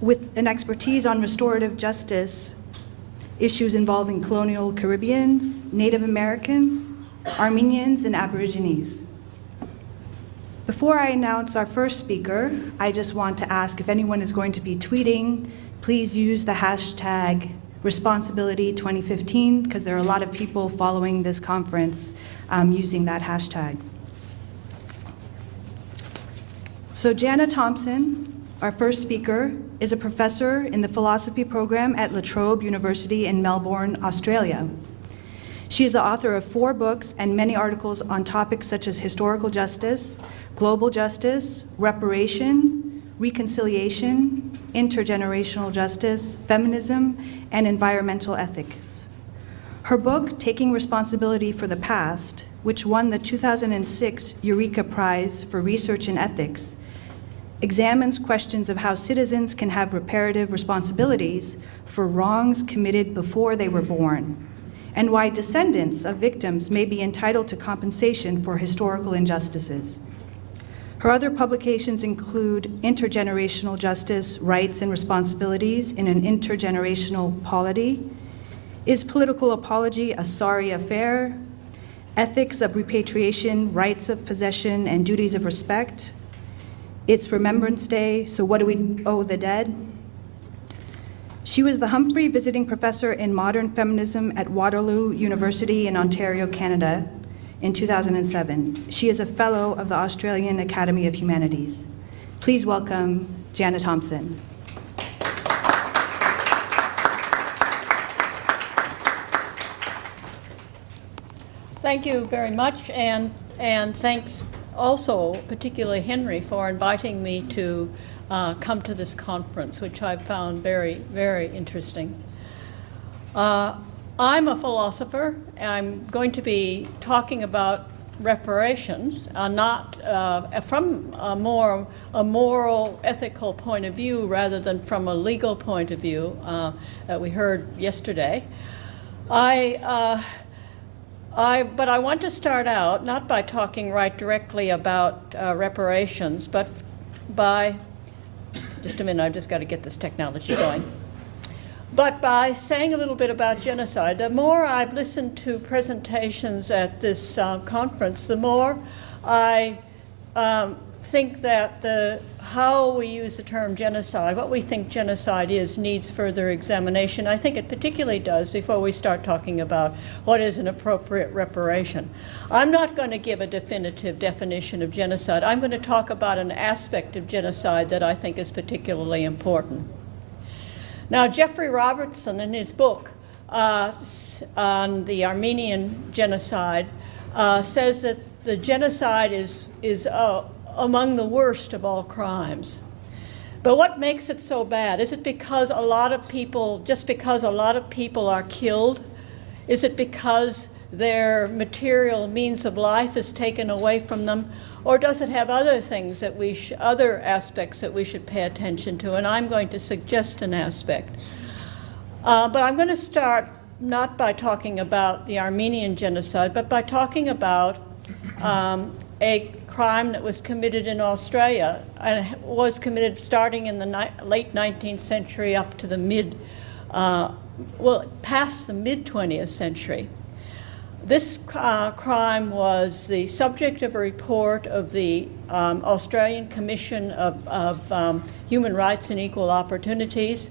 with an expertise on restorative justice issues involving colonial Caribbeans, Native Americans, Armenians, and Aborigines. Before I announce our first speaker, I just want to ask if anyone is going to be tweeting, please use the hashtag Responsibility2015, because there are a lot of people following this conference using that hashtag. So Janna Thompson, our first speaker, is a professor in the philosophy program at La Trobe University in Melbourne, Australia. She is the author of 4 books and many articles on topics such as historical justice, global justice, reparations, reconciliation, intergenerational justice, feminism, and environmental ethics. Her book, Taking Responsibility for the Past, which won the 2006 Eureka Prize for Research in Ethics, examines questions of how citizens can have reparative responsibilities for wrongs committed before they were born, and why descendants of victims may be entitled to compensation for historical injustices. Her other publications include Intergenerational Justice, Rights and Responsibilities in an Intergenerational Polity, Is Political Apology a Sorry Affair?, Ethics of Repatriation, Rights of Possession and Duties of Respect, It's Remembrance Day, So What Do We Owe the Dead? She was the Humphrey Visiting Professor in Modern Feminism at Waterloo University in Ontario, Canada in 2007. She is a Fellow of the Australian Academy of Humanities. Please welcome Janna Thompson. Thank you very much, and thanks also, particularly Henry, for inviting me to come to this conference, which I've found very, very interesting. I'm a philosopher. I'm going to be talking about reparations, not from a moral, ethical point of view rather than from a legal point of view that we heard yesterday. But I want to start out not by talking right directly about reparations, but by, just a minute, I've just got to get this technology going. But by saying a little bit about genocide. The more I've listened to presentations at this conference, the more I think that how we use the term genocide, what we think genocide is, needs further examination. I think it particularly does before we start talking about what is an appropriate reparation. I'm not going to give a definitive definition of genocide. I'm going to talk about an aspect of genocide that I think is particularly important. Now, Jeffrey Robertson, in his book on the Armenian genocide, says that the genocide is among the worst of all crimes. But what makes it so bad? Is it because a lot of people, just because a lot of people are killed? Is it because their material means of life is taken away from them? Or does it have other things that other aspects that we should pay attention to? And I'm going to suggest an aspect. But I'm going to start not by talking about the Armenian genocide, but by talking about a crime that was committed in Australia, and was committed starting in the late 19th century up to the past the mid-20th century. This crime was the subject of a report of the Australian Commission of Human Rights and Equal Opportunities.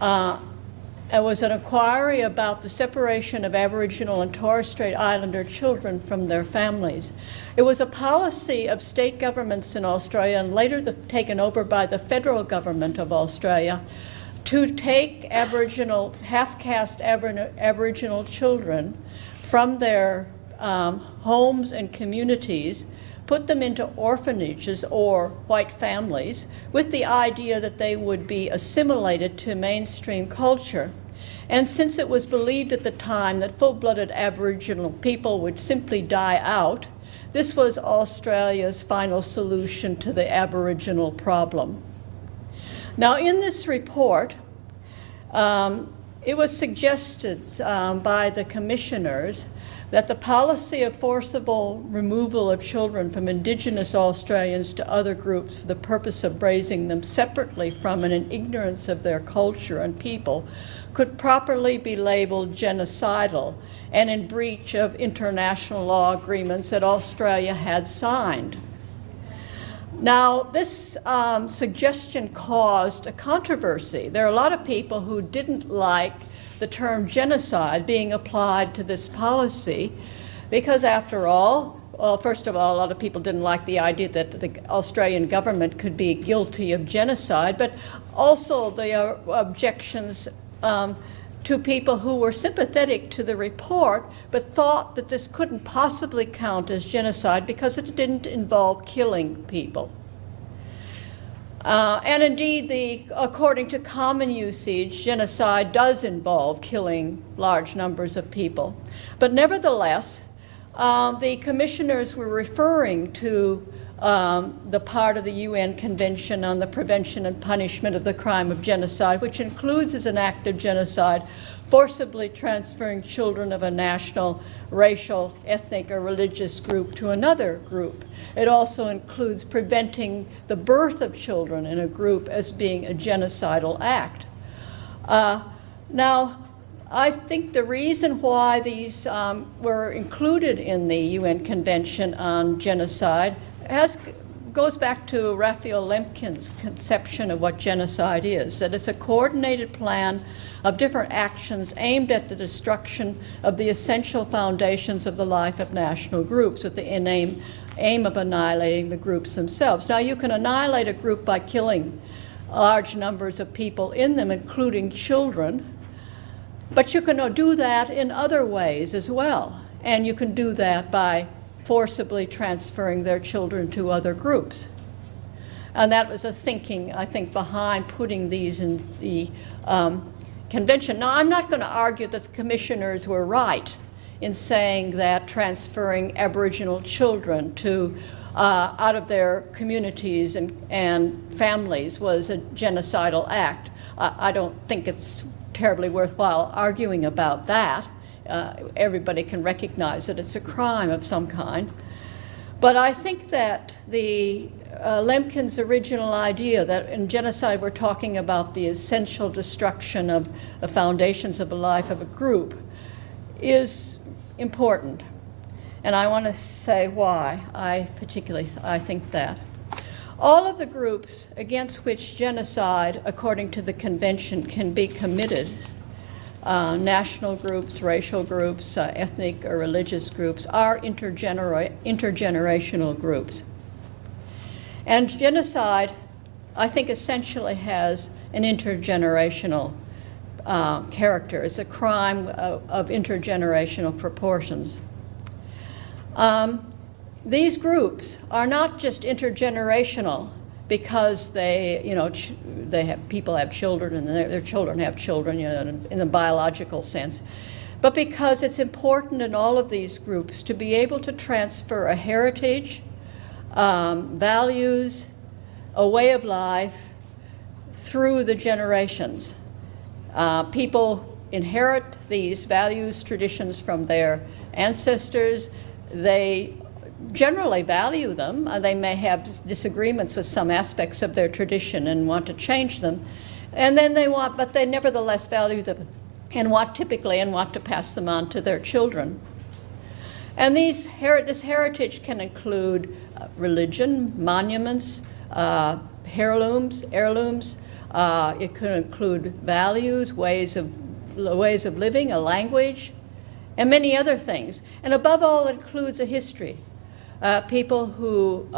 It was an inquiry about the separation of Aboriginal and Torres Strait Islander children from their families. It was a policy of state governments in Australia, and later taken over by the federal government of Australia, to take Aboriginal, half-caste Aboriginal children from their homes and communities, put them into orphanages or white families with the idea that they would be assimilated to mainstream culture. And since it was believed at the time that full-blooded Aboriginal people would simply die out, this was Australia's final solution to the Aboriginal problem. Now, in this report, it was suggested by the commissioners that the policy of forcible removal of children from Indigenous Australians to other groups for the purpose of raising them separately from and in ignorance of their culture and people could properly be labeled genocidal and in breach of international law agreements that Australia had signed. Now, this suggestion caused a controversy. There are a lot of people who didn't like the term genocide being applied to this policy because, after all, well, first of all, a lot of people didn't like the idea that the Australian government could be guilty of genocide, but also the objections to people who were sympathetic to the report but thought that this couldn't possibly count as genocide because it didn't involve killing people. And indeed, according to common usage, genocide does involve killing large numbers of people. But nevertheless, the commissioners were referring to the part of the UN Convention on the Prevention and Punishment of the Crime of Genocide, which includes as an act of genocide forcibly transferring children of a national, racial, ethnic, or religious group to another group. It also includes preventing the birth of children in a group as being a genocidal act. Now, I think the reason why these were included in the UN Convention on Genocide goes back to Raphael Lemkin's conception of what genocide is, that it's a coordinated plan of different actions aimed at the destruction of the essential foundations of the life of national groups with the aim of annihilating the groups themselves. Now, you can annihilate a group by killing large numbers of people in them, including children, but you can do that in other ways as well, and you can do that by forcibly transferring their children to other groups. And that was a thinking, I think, behind putting these in the convention. Now, I'm not going to argue that the commissioners were right in saying that transferring Aboriginal children to out of their communities and families was a genocidal act. I don't think it's terribly worthwhile arguing about that. Everybody can recognize that it's a crime of some kind. But I think that the Lemkin's original idea that in genocide we're talking about the essential destruction of the foundations of the life of a group is important. And I want to say why I think that. All of the groups against which genocide, according to the convention, can be committed, national groups, racial groups, ethnic or religious groups, are intergenerational groups. And genocide, I think, essentially has an intergenerational character. It's a crime of intergenerational proportions. These groups are not just intergenerational because people have children and their children have children, in the biological sense, but because it's important in all of these groups to be able to transfer a heritage, values, a way of life through the generations. People inherit these values, traditions from their ancestors. They generally value them. They may have disagreements with some aspects of their tradition and want to change them. And then but they nevertheless value them and want to pass them on to their children. And this heritage can include religion, monuments, heirlooms. It could include values, ways of living, a language, and many other things. And above all, it includes a history. People who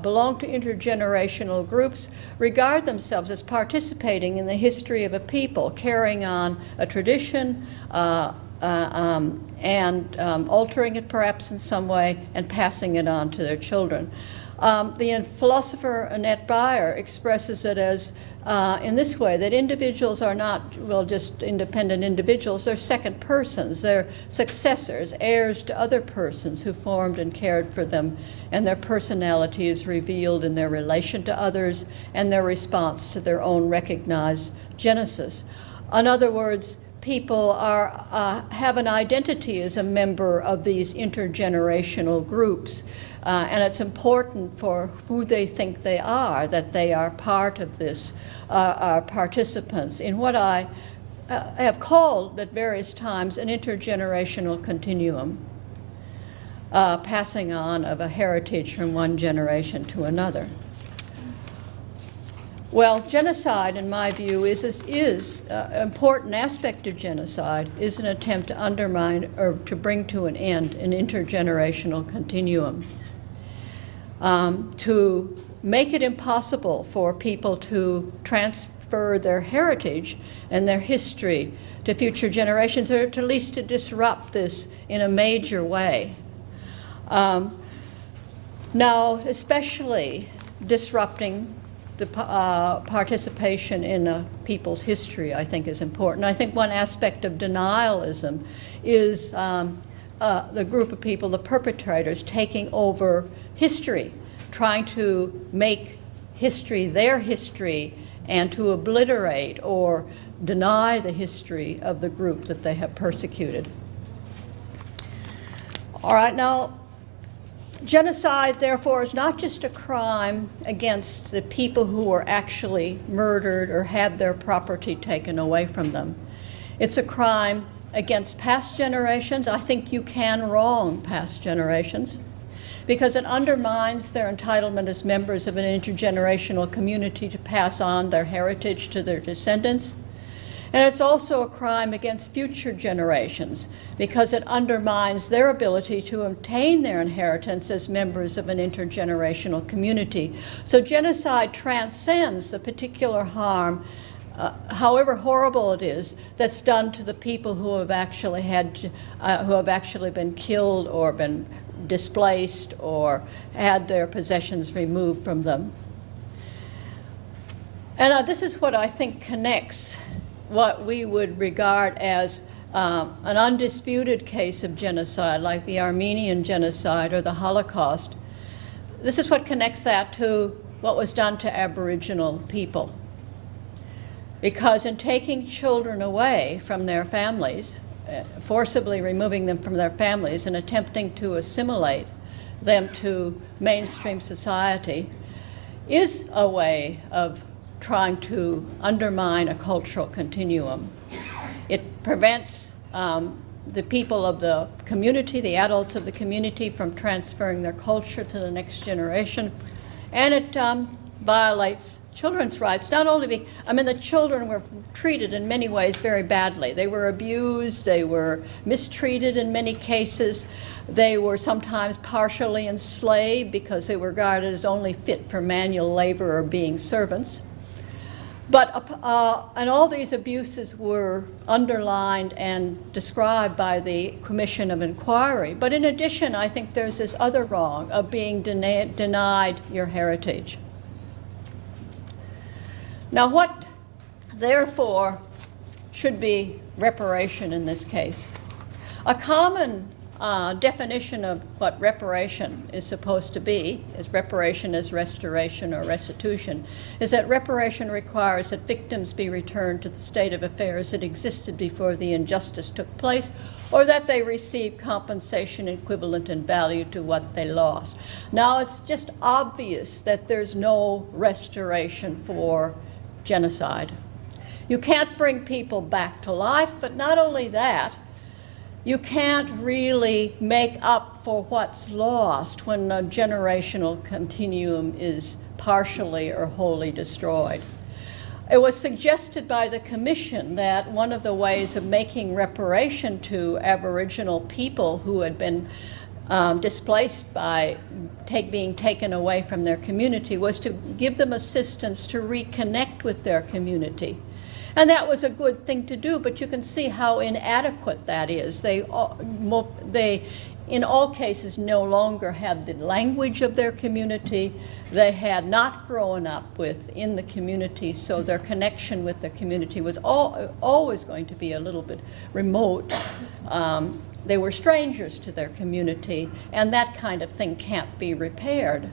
belong to intergenerational groups regard themselves as participating in the history of a people, carrying on a tradition and altering it perhaps in some way and passing it on to their children. The philosopher Annette Beyer expresses it as in this way, that individuals are not, just independent individuals, they're second persons, they're successors, heirs to other persons who formed and cared for them, and their personality is revealed in their relation to others and their response to their own recognized genesis. In other words, people have an identity as a member of these intergenerational groups, and it's important for who they think they are, that they are part of this, are participants in what I have called at various times an intergenerational continuum, passing on of a heritage from one generation to another. Well, genocide, in my view, is an important aspect of genocide, is an attempt to undermine or to bring to an end an intergenerational continuum, to make it impossible for people to transfer their heritage and their history to future generations, or at least to disrupt this in a major way. Now, especially disrupting the participation in a people's history, I think, is important. I think one aspect of denialism is the group of people, the perpetrators, taking over history, trying to make history their history and to obliterate or deny the history of the group that they have persecuted. All right, now, genocide, therefore, is not just a crime against the people who were actually murdered or had their property taken away from them. It's a crime against past generations. I think you can wrong past generations because it undermines their entitlement as members of an intergenerational community to pass on their heritage to their descendants. And it's also a crime against future generations because it undermines their ability to obtain their inheritance as members of an intergenerational community. So genocide transcends the particular harm, however horrible it is, that's done to the people who have actually been killed or been displaced or had their possessions removed from them. And this is what I think connects what we would regard as an undisputed case of genocide, like the Armenian genocide or the Holocaust. This is what connects that to what was done to Aboriginal people. Because in taking children away from their families, forcibly removing them from their families and attempting to assimilate them to mainstream society is a way of trying to undermine a cultural continuum. It prevents the people of the community, the adults of the community, from transferring their culture to the next generation, and it violates children's rights. Not only the children were treated in many ways very badly. They were abused, they were mistreated in many cases, they were sometimes partially enslaved because they were regarded as only fit for manual labor or being servants. But and all these abuses were underlined and described by the Commission of Inquiry. But in addition, I think there's this other wrong of being denied your heritage. Now, what, therefore, should be reparation in this case? A common definition of what reparation is supposed to be, is reparation as restoration or restitution, is that reparation requires that victims be returned to the state of affairs that existed before the injustice took place, or that they receive compensation equivalent in value to what they lost. Now, it's just obvious that there's no restoration for genocide. You can't bring people back to life, but not only that, you can't really make up for what's lost when a generational continuum is partially or wholly destroyed. It was suggested by the Commission that one of the ways of making reparation to Aboriginal people who had been displaced by being taken away from their community was to give them assistance to reconnect with their community. And that was a good thing to do, but you can see how inadequate that is. They, in all cases, no longer had the language of their community. They had not grown up within the community, so their connection with the community was always going to be a little bit remote. They were strangers to their community, and that kind of thing can't be repaired.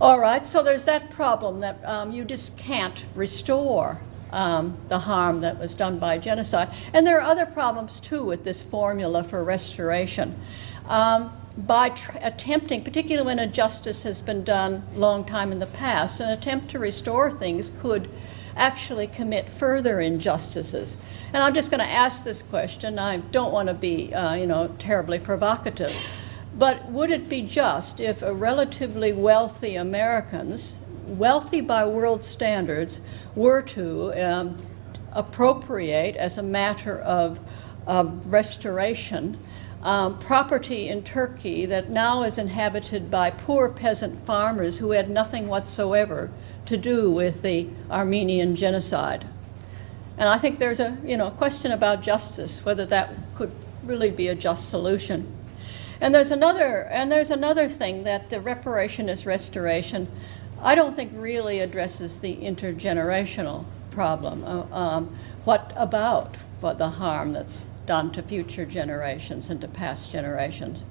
All right, so there's that problem that you just can't restore the harm that was done by genocide. And there are other problems too with this formula for restoration. By attempting, particularly when a justice has been done a long time in the past, an attempt to restore things could actually commit further injustices. And I'm just going to ask this question. I don't want to be, terribly provocative. But would it be just if a relatively wealthy Americans, wealthy by world standards, were to appropriate as a matter of restoration property in Turkey that now is inhabited by poor peasant farmers who had nothing whatsoever to do with the Armenian genocide? And I think there's a question about justice, whether that could really be a just solution. And there's another thing, that the reparation as restoration, I don't think really addresses the intergenerational problem. What about the harm that's done to future generations and to past generations?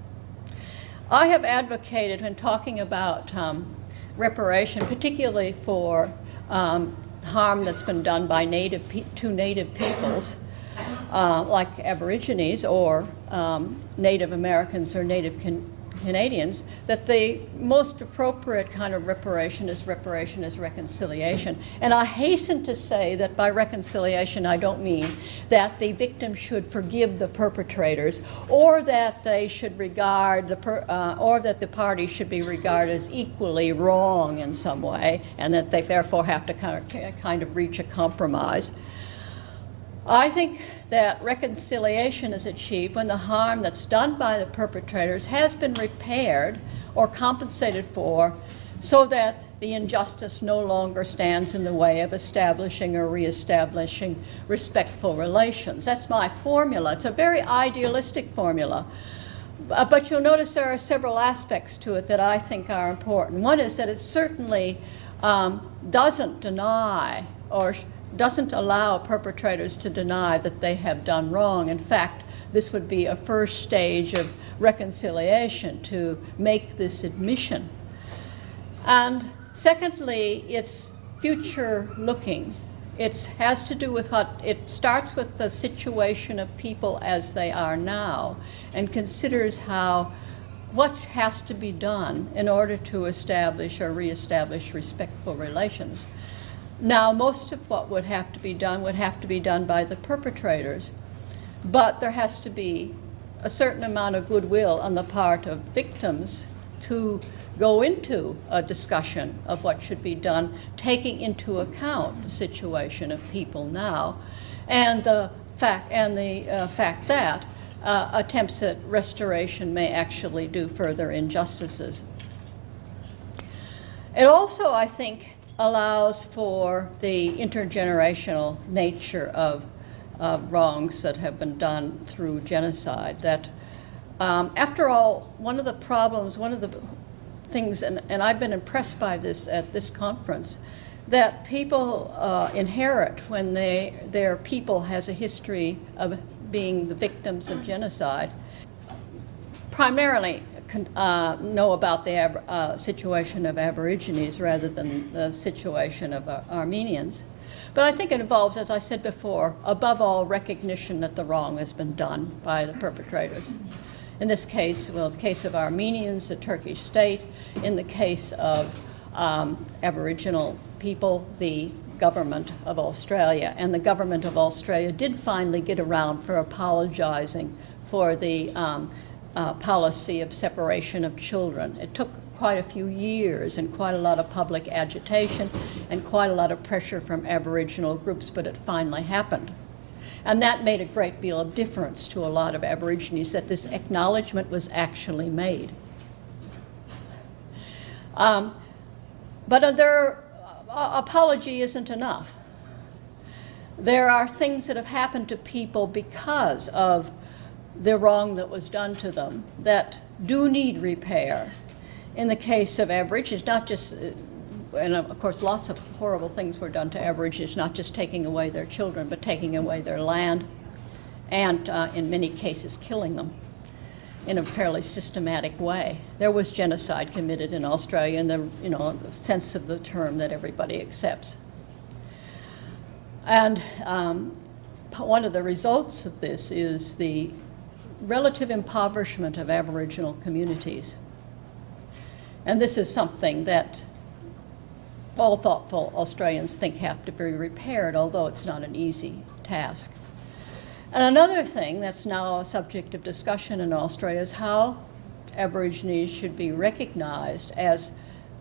I have advocated, when talking about reparation, particularly for harm that's been done by to native peoples, like Aborigines or Native Americans or Native Canadians, that the most appropriate kind of reparation is reconciliation. And I hasten to say that by reconciliation I don't mean that the victim should forgive the perpetrators, or that they should regard or that the parties should be regarded as equally wrong in some way, and that they therefore have to kind of reach a compromise. I think that reconciliation is achieved when the harm that's done by the perpetrators has been repaired or compensated for, so that the injustice no longer stands in the way of establishing or reestablishing respectful relations. That's my formula. It's a very idealistic formula. But you'll notice there are several aspects to it that I think are important. One is that it certainly doesn't deny or doesn't allow perpetrators to deny that they have done wrong. In fact, this would be a first stage of reconciliation, to make this admission. And secondly, it's future looking. It has to do with it starts with the situation of people as they are now, and considers what has to be done in order to establish or reestablish respectful relations. Now, most of what would have to be done by the perpetrators, but there has to be a certain amount of goodwill on the part of victims to go into a discussion of what should be done, taking into account the situation of people now, and the fact that attempts at restoration may actually do further injustices. It also, I think, allows for the intergenerational nature of wrongs that have been done through genocide. That, after all, one of the things, and I've been impressed by this at this conference, that people inherit when their people has a history of being the victims of genocide, primarily know about the situation of Aborigines rather than the situation of Armenians. But I think it involves, as I said before, above all, recognition that the wrong has been done by the perpetrators. In this case, well, the case of Armenians, the Turkish state. In the case of Aboriginal people, the government of Australia. And the government of Australia did finally get around for apologizing for the policy of separation of children. It took quite a few years and quite a lot of public agitation and quite a lot of pressure from Aboriginal groups, but it finally happened. And that made a great deal of difference to a lot of Aborigines, that this acknowledgement was actually made. But apology isn't enough. There are things that have happened to people because of the wrong that was done to them that do need repair. In the case of Aborigines, not just, and of course lots of horrible things were done to Aborigines, not just taking away their children, but taking away their land, and in many cases killing them in a fairly systematic way. There was genocide committed in Australia in the sense of the term that everybody accepts. And one of the results of this is the relative impoverishment of Aboriginal communities. And this is something that all thoughtful Australians think have to be repaired, although it's not an easy task. And another thing that's now a subject of discussion in Australia is how Aborigines should be recognized as,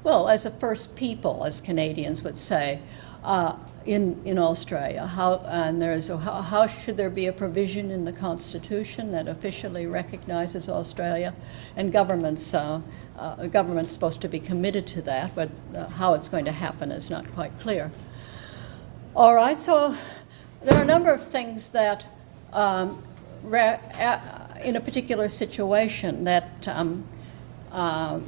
well, as a First People, as Canadians would say, in Australia. How should there be a provision in the Constitution that officially recognizes Australia? And government's supposed to be committed to that, but how it's going to happen is not quite clear. All right, so there are a number of things that in a particular situation that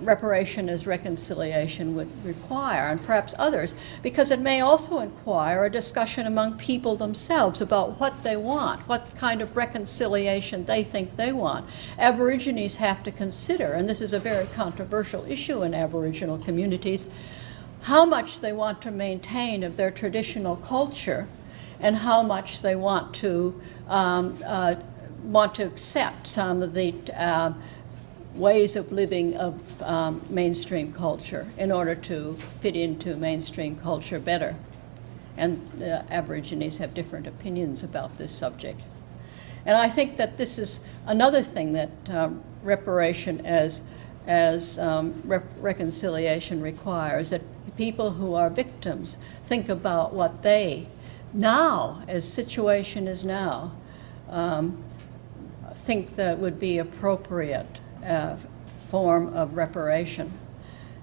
reparation as reconciliation would require, and perhaps others, because it may also require a discussion among people themselves about what they want, what kind of reconciliation they think they want. Aborigines have to consider, and this is a very controversial issue in Aboriginal communities, how much they want to maintain of their traditional culture and how much they want to accept some of the ways of living of mainstream culture in order to fit into mainstream culture better. And Aborigines have different opinions about this subject. And I think that this is another thing that reparation as reconciliation requires, that people who are victims think about what they now, as situation is now, think that would be appropriate form of reparation.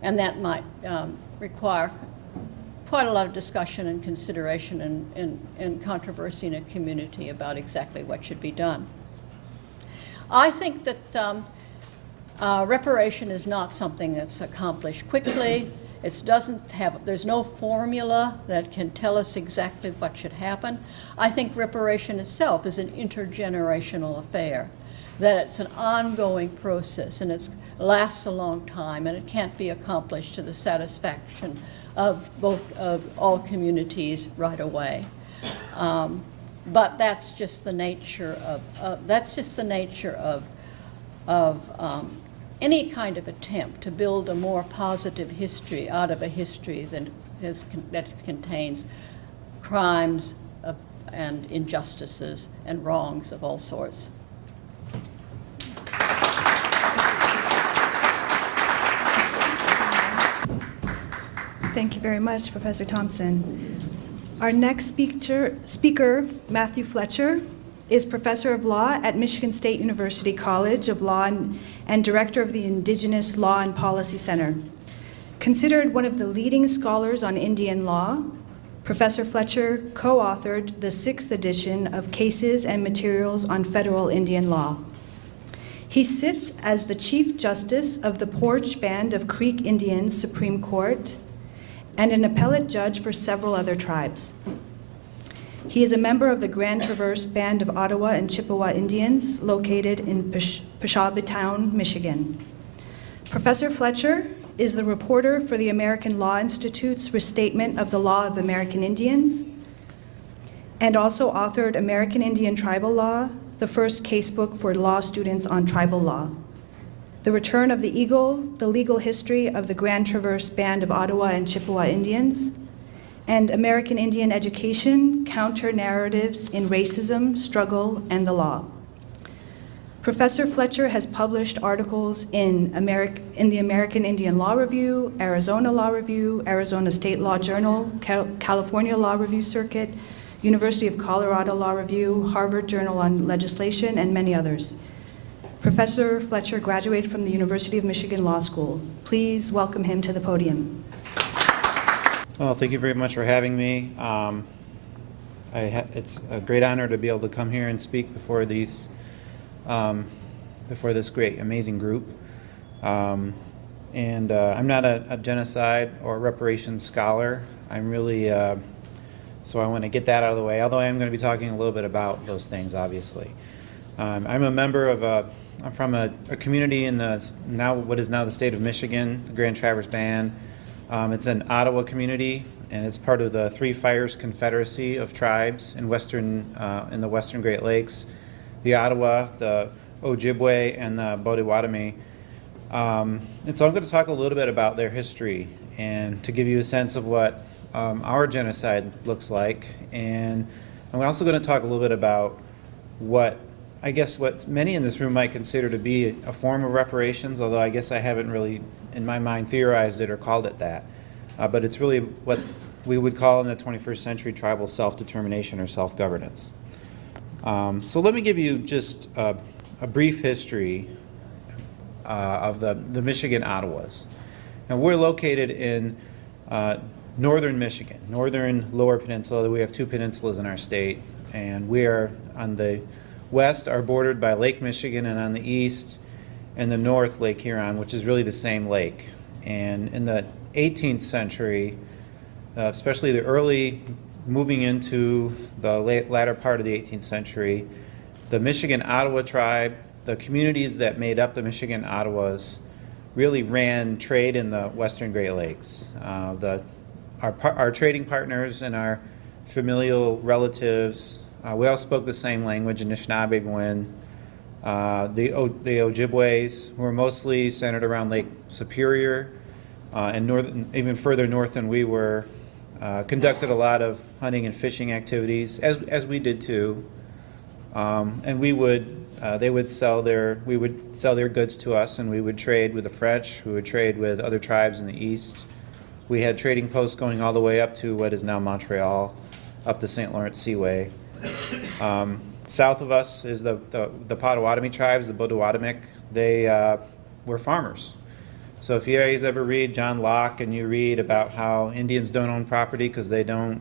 And that might require quite a lot of discussion and consideration and controversy in a community about exactly what should be done. I think that reparation is not something that's accomplished quickly. There's no formula that can tell us exactly what should happen. I think reparation itself is an intergenerational affair, that it's an ongoing process and it lasts a long time and it can't be accomplished to the satisfaction of all communities right away. But that's just the nature of any kind of attempt to build a more positive history out of a history that contains crimes and injustices and wrongs of all sorts. Thank you very much, Professor Thompson. Our next speaker, Matthew Fletcher, is Professor of Law at Michigan State University College of Law and Director of the Indigenous Law and Policy Center. Considered one of the leading scholars on Indian law, Professor Fletcher co-authored the 6th edition of Cases and Materials on Federal Indian Law. He sits as the Chief Justice of the Porch Band of Creek Indians Supreme Court and an appellate judge for several other tribes. He is a member of the Grand Traverse Band of Ottawa and Chippewa Indians located in Peshawatown, Michigan. Professor Fletcher is the reporter for the American Law Institute's Restatement of the Law of American Indians and also authored American Indian Tribal Law, the first casebook for law students on tribal law. The Return of the Eagle, the Legal History of the Grand Traverse Band of Ottawa and Chippewa Indians, and American Indian Education, Counter-Narratives in Racism, Struggle, and the Law. Professor Fletcher has published articles in the American Indian Law Review, Arizona Law Review, Arizona State Law Journal, California Law Review Circuit, University of Colorado Law Review, Harvard Journal on Legislation, and many others. Professor Fletcher graduated from the University of Michigan Law School. Please welcome him to the podium. Well, thank you very much for having me. It's a great honor to be able to come here and speak before this great, amazing group. I'm not a genocide or reparations scholar. I'm really, so I want to get that out of the way, although I am going to be talking a little bit about those things, obviously. I'm a member of I'm from a community in what is now the state of Michigan, the Grand Traverse Band. It's an Ottawa community. and it's part of the Three Fires Confederacy of tribes in the Western Great Lakes, the Ottawa, the Ojibwe, and the Potawatomi. And so I'm going to talk a little bit about their history and to give you a sense of what our genocide looks like. And I'm also going to talk a little bit about what many in this room might consider to be a form of reparations, although I guess I haven't really, in my mind, theorized it or called it that. But it's really what we would call in the 21st century tribal self-determination or self-governance. So let me give you just a brief history of the Michigan Ottawas. And we're located in northern Michigan, northern Lower Peninsula. We have two peninsulas in our state, and we are on the west are bordered by Lake Michigan, and on the east and the north, Lake Huron, which is really the same lake. And in the 18th century, especially the early moving into the latter part of the 18th century, the Michigan Ottawa tribe, the communities that made up the Michigan Ottawas really ran trade in the Western Great Lakes. Our trading partners and our familial relatives, we all spoke the same language, Anishinaabe. The Ojibways were mostly centered around Lake Superior, and even further north than we were, conducted a lot of hunting and fishing activities, as we did too. And we would sell their goods to us, and we would trade with the French. We would trade with other tribes in the east. We had trading posts going all the way up to what is now Montreal, up the St. Lawrence Seaway. South of us is the Potawatomi tribes, the Potawatomi. They were farmers. So if you guys ever read John Locke and you read about how Indians don't own property because they don't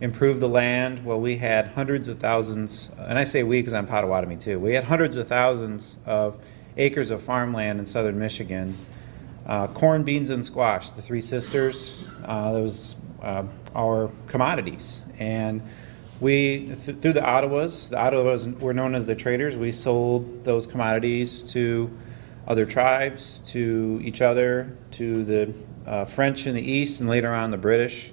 improve the land, well, we had hundreds of thousands, and I say we because I'm Potawatomi too, we had hundreds of thousands of acres of farmland in southern Michigan. Corn, beans, and squash, the three sisters, those our commodities. And through the Ottawas were known as the traders. We sold those commodities to other tribes, to each other, to the French in the east, and later on the British.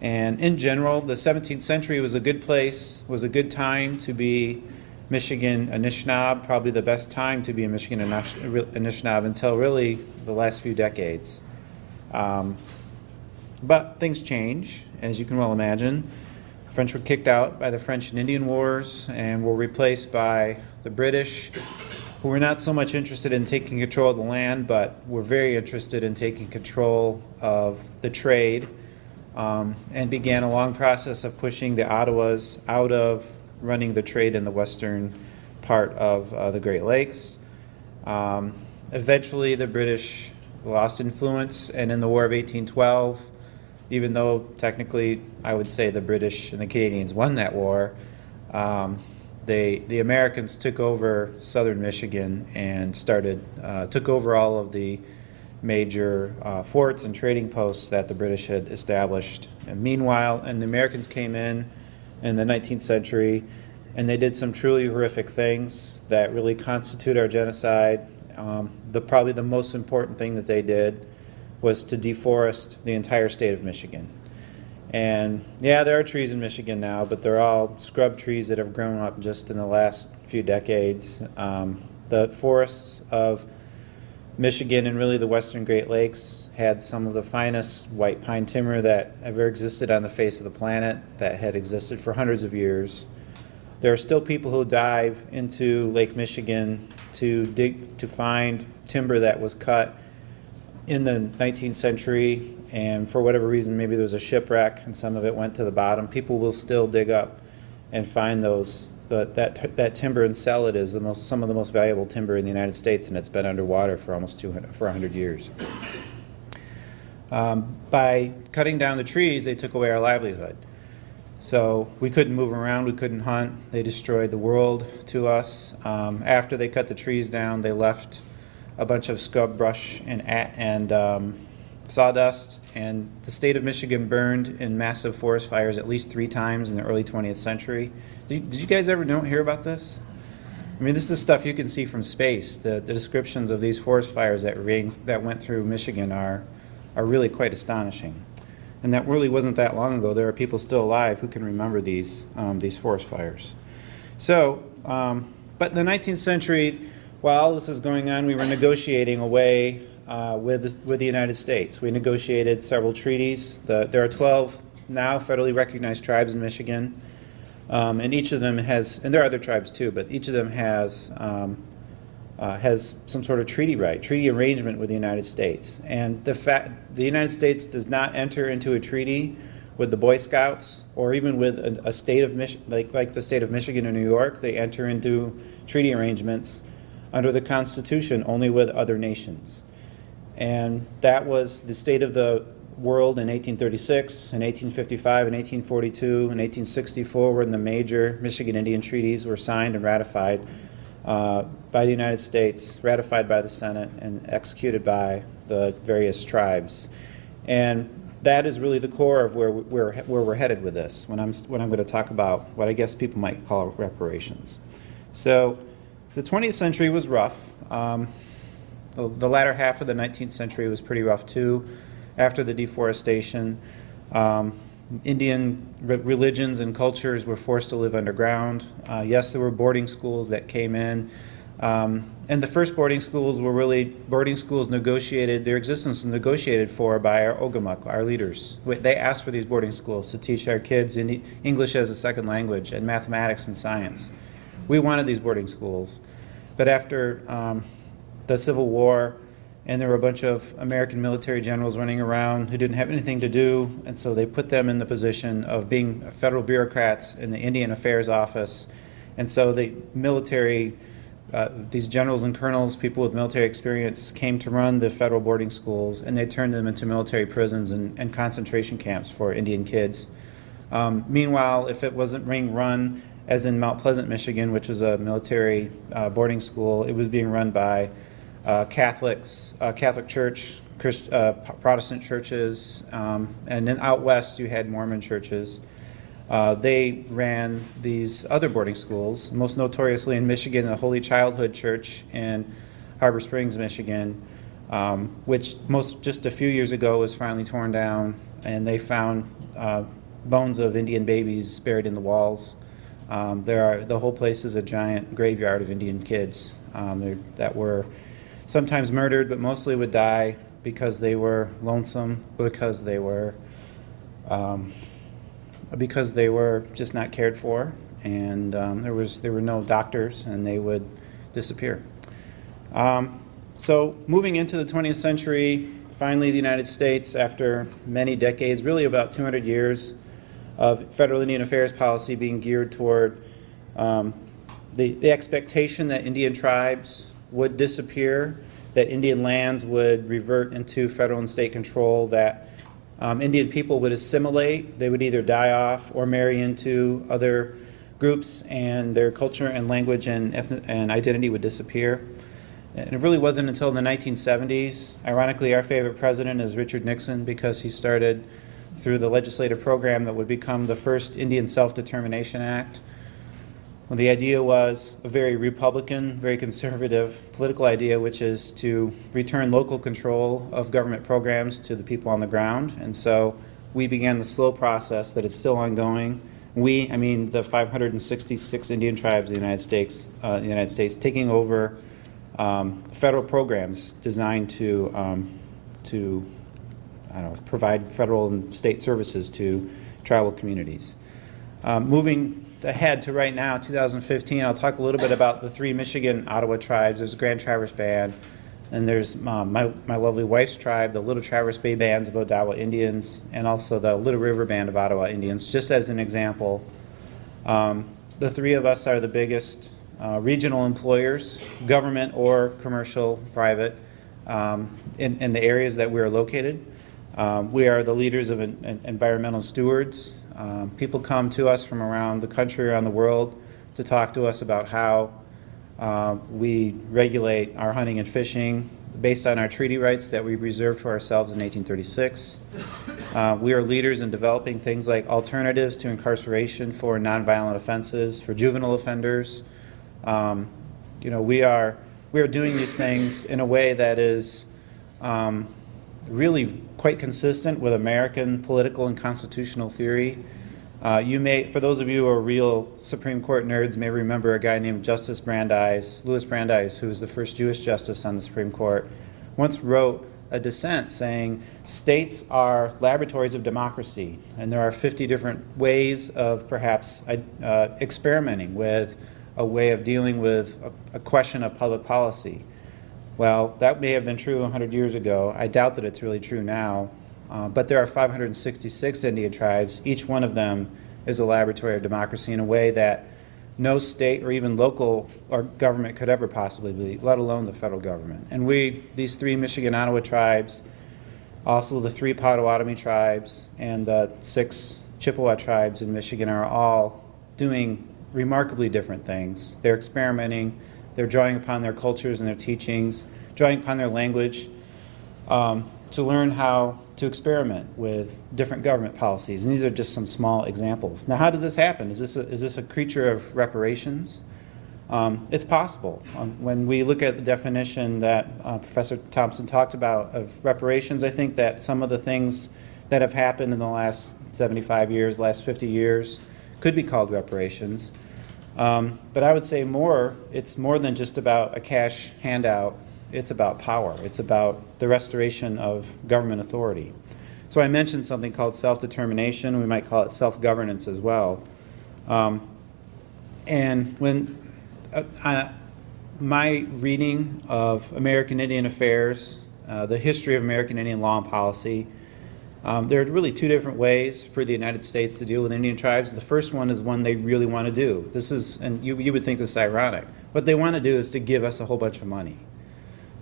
And in general, the 17th century was a good place, was a good time to be Michigan Anishinaabe, probably the best time to be a Michigan Anishinaabe until really the last few decades. But things change, as you can well imagine. French were kicked out by the French and Indian Wars and were replaced by the British, who were not so much interested in taking control of the land, but were very interested in taking control of the trade, and began a long process of pushing the Ottawas out of running the trade in the western part of the Great Lakes. Eventually, the British lost influence, and in the War of 1812, even though technically I would say the British and the Canadians won that war, the Americans took over southern Michigan and took over all of the major forts and trading posts that the British had established. And meanwhile, the Americans came in the 19th century, and they did some truly horrific things that really constitute our genocide. Probably the most important thing that they did was to deforest the entire state of Michigan. And yeah, there are trees in Michigan now, but they're all scrub trees that have grown up just in the last few decades. The forests of Michigan and really the western Great Lakes had some of the finest white pine timber that ever existed on the face of the planet, that had existed for hundreds of years. There are still people who dive into Lake Michigan to find timber that was cut in the 19th century, and for whatever reason, maybe there was a shipwreck and some of it went to the bottom. People will still dig up and find that timber and sell it as some of the most valuable timber in the United States, and it's been underwater for almost 100 years. By cutting down the trees, they took away our livelihood. So we couldn't move around, we couldn't hunt. They destroyed the world to us. After they cut the trees down, they left a bunch of scrub brush and sawdust, and the state of Michigan burned in massive forest fires at least 3 times in the early 20th century. Did you guys ever hear about this? I mean, this is stuff you can see from space. The descriptions of these forest fires that went through Michigan are really quite astonishing. And that really wasn't that long ago. There are people still alive who can remember these forest fires. So, but in the 19th century, while all this is going on, we were negotiating away with the United States. We negotiated several treaties. There are 12 now federally recognized tribes in Michigan, and each of them has, and there are other tribes too, but each of them has some sort of treaty arrangement with the United States. And the United States does not enter into a treaty with the Boy Scouts or even with a state of like the state of Michigan or New York. They enter into treaty arrangements under the Constitution only with other nations. And that was the state of the world in 1836, in 1855, in 1842, in 1864, when the major Michigan Indian treaties were signed and ratified by the United States, ratified by the Senate, and executed by the various tribes. And that is really the core of where we're headed with this, when I'm going to talk about what I guess people might call reparations. So the 20th century was rough. The latter half of the 19th century was pretty rough too. After the deforestation, Indian religions and cultures were forced to live underground. Yes, there were boarding schools that came in. And the first boarding schools were really boarding schools negotiated, their existence was negotiated for by our Ogamuk, our leaders. They asked for these boarding schools to teach our kids English as a second language and mathematics and science. We wanted these boarding schools. But after the Civil War, and there were a bunch of American military generals running around who didn't have anything to do, and so they put them in the position of being federal bureaucrats in the Indian Affairs Office. And so the military, these generals and colonels, people with military experience, came to run the federal boarding schools, and they turned them into military prisons and concentration camps for Indian kids. Meanwhile, if it wasn't being run, as in Mount Pleasant, Michigan, which was a military boarding school, it was being run by Catholics, Catholic Church, Protestant churches, and then out west you had Mormon churches. They ran these other boarding schools, most notoriously in Michigan, the Holy Childhood Church in Harbor Springs, Michigan, which just a few years ago was finally torn down, and they found bones of Indian babies buried in the walls. The whole place is a giant graveyard of Indian kids that were sometimes murdered, but mostly would die because they were lonesome, because they were just not cared for, and there were no doctors, and they would disappear. So moving into the 20th century, finally the United States, after many decades, really about 200 years of federal Indian affairs policy being geared toward the expectation that Indian tribes would disappear, that Indian lands would revert into federal and state control, that Indian people would assimilate, they would either die off or marry into other groups, and their culture and language and identity would disappear. And it really wasn't until the 1970s. Ironically, our favorite president is Richard Nixon, because he started through the legislative program that would become the first Indian Self-Determination Act. Well, the idea was a very Republican, very conservative political idea, which is to return local control of government programs to the people on the ground. And so we began the slow process that is still ongoing. I mean the 566 Indian tribes in the United States, taking over federal programs designed to provide federal and state services to tribal communities. Moving ahead to right now, 2015, I'll talk a little bit about the three Michigan Ottawa tribes. There's the Grand Traverse Band, and there's my lovely wife's tribe, the Little Traverse Bay Bands of Odawa Indians, and also the Little River Band of Ottawa Indians. Just as an example, the three of us are the biggest regional employers, government or commercial, private, in the areas that we are located. We are the leaders of environmental stewards. People come to us from around the country, around the world, to talk to us about how we regulate our hunting and fishing based on our treaty rights that we reserved for ourselves in 1836. We are leaders in developing things like alternatives to incarceration for nonviolent offenses, for juvenile offenders. We are doing these things in a way that is really quite consistent with American political and constitutional theory. You may, for those of you who are real Supreme Court nerds, may remember a guy named Justice Brandeis, Louis Brandeis, who was the first Jewish justice on the Supreme Court, once wrote a dissent saying states are laboratories of democracy, and there are 50 different ways of perhaps experimenting with a way of dealing with a question of public policy. Well, that may have been true 100 years ago. I doubt that it's really true now. But there are 566 Indian tribes. Each one of them is a laboratory of democracy in a way that no state or even local or government could ever possibly be, let alone the federal government. And these 3 Michigan-Ottawa tribes, also the 3 Potawatomi tribes, and the 6 Chippewa tribes in Michigan are all doing remarkably different things. They're experimenting. They're drawing upon their cultures and their teachings, drawing upon their language to learn how to experiment with different government policies. And these are just some small examples. Now, how does this happen? Is this a creature of reparations? It's possible. When we look at the definition that Professor Thompson talked about of reparations, I think that some of the things that have happened in the last 75 years, last 50 years, could be called reparations. But I would say it's more than just about a cash handout. It's about power. It's about the restoration of government authority. So I mentioned something called self-determination. We might call it self-governance as well. And when my reading of American Indian affairs, the history of American Indian law and policy, there are really 2 different ways for the United States to deal with Indian tribes. The first one is one they really want to do. This is, and you would think this is ironic. What they want to do is to give us a whole bunch of money.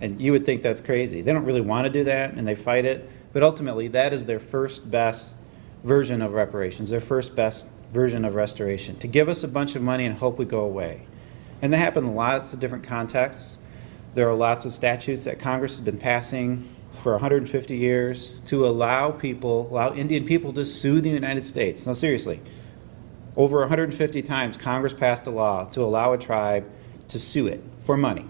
And you would think that's crazy. They don't really want to do that, and they fight it. But ultimately, that is their first best version of reparations, their first best version of restoration, to give us a bunch of money and hope we go away. And that happened in lots of different contexts. There are lots of statutes that Congress has been passing for 150 years to allow Indian people to sue the United States. Now, seriously, over 150 times Congress passed a law to allow a tribe to sue it for money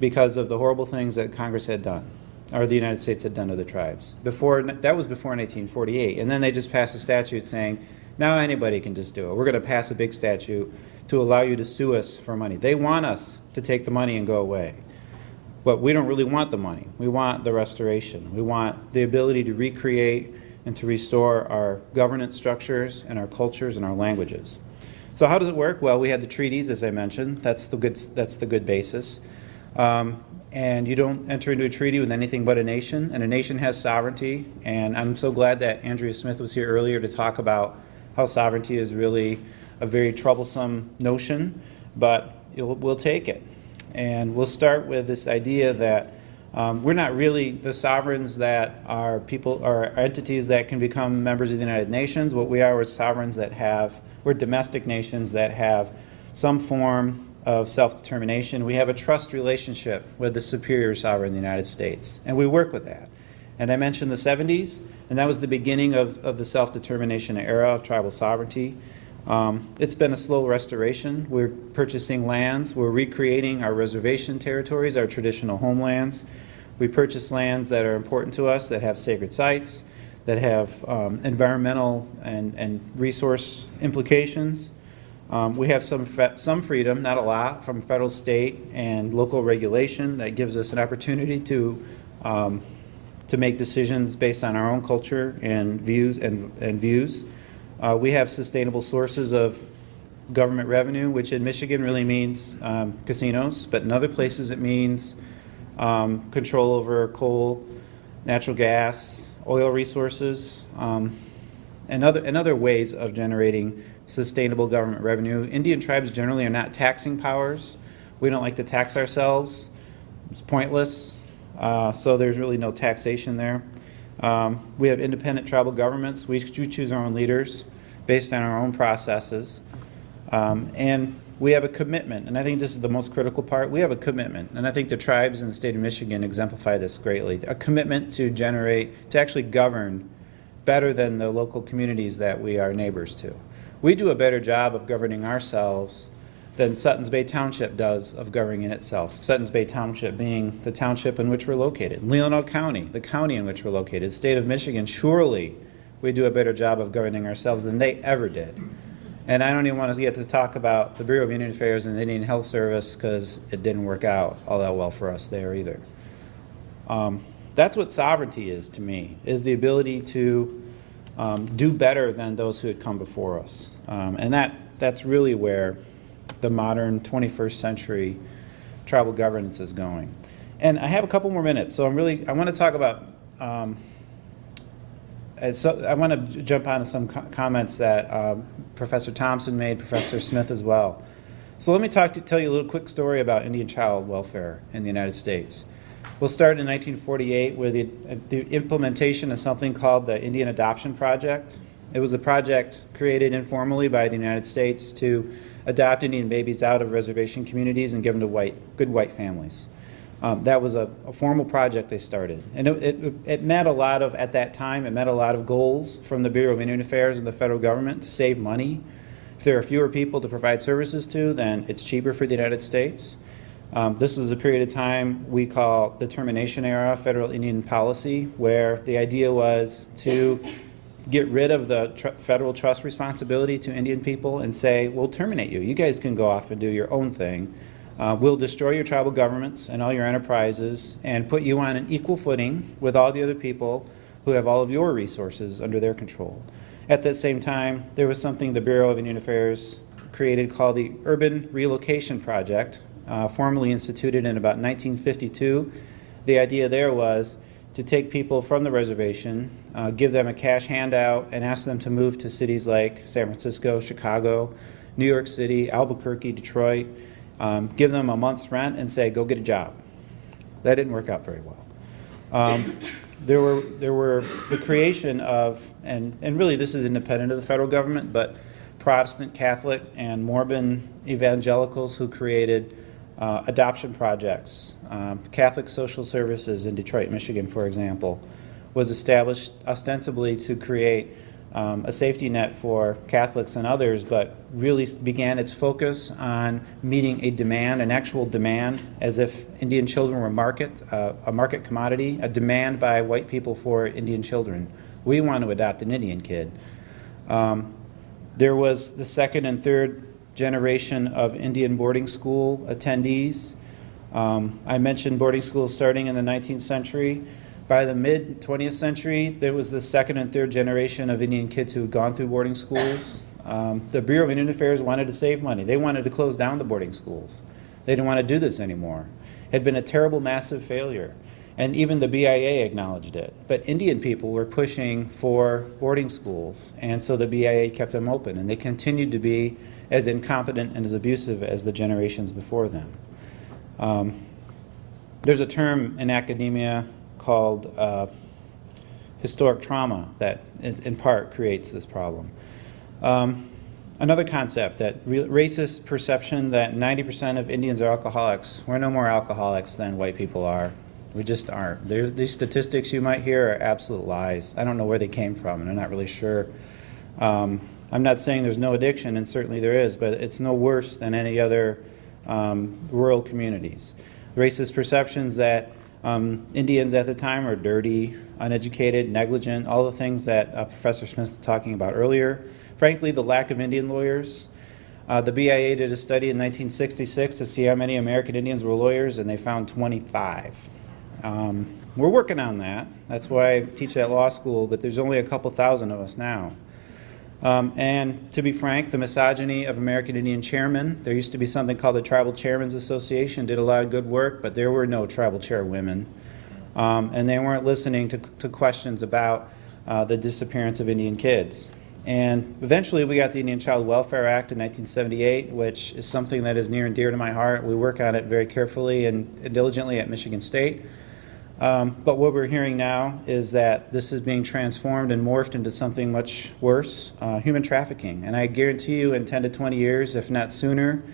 because of the horrible things that Congress had done, or the United States had done to the tribes. That was before 1948. And then they just passed a statute saying, now anybody can just do it. We're going to pass a big statute to allow you to sue us for money. They want us to take the money and go away. But we don't really want the money. We want the restoration. We want the ability to recreate and to restore our governance structures and our cultures and our languages. So how does it work? Well, we had the treaties, as I mentioned. That's the good basis. And you don't enter into a treaty with anything but a nation, and a nation has sovereignty. And I'm so glad that Andrea Smith was here earlier to talk about how sovereignty is really a very troublesome notion, but we'll take it. And we'll start with this idea that we're not really the sovereigns that are people or entities that can become members of the United Nations. What we are is sovereigns we're domestic nations that have some form of self-determination. We have a trust relationship with the superior sovereign, the United States, and we work with that. And I mentioned the 70s, and that was the beginning of the self-determination era of tribal sovereignty. It's been a slow restoration. We're purchasing lands. We're recreating our reservation territories, our traditional homelands. We purchase lands that are important to us, that have sacred sites, that have environmental and resource implications. We have some freedom, not a lot, from federal, state, and local regulation that gives us an opportunity to make decisions based on our own culture and views. We have sustainable sources of government revenue, which in Michigan really means casinos, but in other places it means control over coal, natural gas, oil resources, and other ways of generating sustainable government revenue. Indian tribes generally are not taxing powers. We don't like to tax ourselves. It's pointless. So there's really no taxation there. We have independent tribal governments. We choose our own leaders based on our own processes. And we have a commitment, and I think this is the most critical part. We have a commitment, and I think the tribes in the state of Michigan exemplify this greatly. A commitment to actually govern better than the local communities that we are neighbors to. We do a better job of governing ourselves than Suttons Bay Township does of governing itself. Suttons Bay Township being the township in which we're located. Leelanau County, the county in which we're located. The state of Michigan, surely we do a better job of governing ourselves than they ever did. And I don't even want to get to talk about the Bureau of Indian Affairs and the Indian Health Service, because it didn't work out all that well for us there either. That's what sovereignty is to me, is the ability to do better than those who had come before us. And that's really where the modern 21st century tribal governance is going. And I have a couple more minutes, so I want to talk about, I want to jump onto some comments that Professor Thompson made, Professor Smith as well. So let me tell you a little quick story about Indian child welfare in the United States. We'll start in 1948 with the implementation of something called the Indian Adoption Project. It was a project created informally by the United States to adopt Indian babies out of reservation communities and give them to good white families. That was a formal project they started. And it met a lot of, at that time, it met a lot of goals from the Bureau of Indian Affairs and the federal government to save money. If there are fewer people to provide services to, then it's cheaper for the United States. This is a period of time we call the termination era federal Indian policy, where the idea was to get rid of the federal trust responsibility to Indian people and say, we'll terminate you. You guys can go off and do your own thing. We'll destroy your tribal governments and all your enterprises and put you on an equal footing with all the other people who have all of your resources under their control. At that same time, there was something the Bureau of Indian Affairs created called the Urban Relocation Project, formally instituted in about 1952. The idea there was to take people from the reservation, give them a cash handout, and ask them to move to cities like San Francisco, Chicago, New York City, Albuquerque, Detroit, give them a month's rent and say, go get a job. That didn't work out very well. There were the creation of, and really this is independent of the federal government, but Protestant, Catholic, and Mormon evangelicals who created adoption projects. Catholic Social Services in Detroit, Michigan, for example, was established ostensibly to create a safety net for Catholics and others, but really began its focus on meeting a demand, an actual demand, as if Indian children were a market commodity, a demand by white people for Indian children. We want to adopt an Indian kid. There was the second and third generation of Indian boarding school attendees. I mentioned boarding schools starting in the 19th century. By the mid-20th century, there was the second and third generation of Indian kids who had gone through boarding schools. The Bureau of Indian Affairs wanted to save money. They wanted to close down the boarding schools. They didn't want to do this anymore. It had been a terrible, massive failure. And even the BIA acknowledged it. But Indian people were pushing for boarding schools, and so the BIA kept them open. And they continued to be as incompetent and as abusive as the generations before them. There's a term in academia called historic trauma that is, in part, creates this problem. Another concept, that racist perception that 90% of Indians are alcoholics. We're no more alcoholics than white people are. We just aren't. These statistics you might hear are absolute lies. I don't know where they came from, and I'm not really sure. I'm not saying there's no addiction, and certainly there is, but it's no worse than any other rural communities. Racist perceptions that Indians at the time are dirty, uneducated, negligent, all the things that Professor Smith was talking about earlier. Frankly, the lack of Indian lawyers. The BIA did a study in 1966 to see how many American Indians were lawyers, and they found 25. We're working on that. That's why I teach at law school, but there's only a couple thousand of us now. And to be frank, the misogyny of American Indian chairmen, there used to be something called the Tribal Chairmen's Association, did a lot of good work, but there were no tribal chairwomen. And they weren't listening to questions about the disappearance of Indian kids. And eventually we got the Indian Child Welfare Act in 1978, which is something that is near and dear to my heart. We work on it very carefully and diligently at Michigan State. But what we're hearing now is that this is being transformed and morphed into something much worse, human trafficking. And I guarantee you in 10 to 20 years, if not sooner,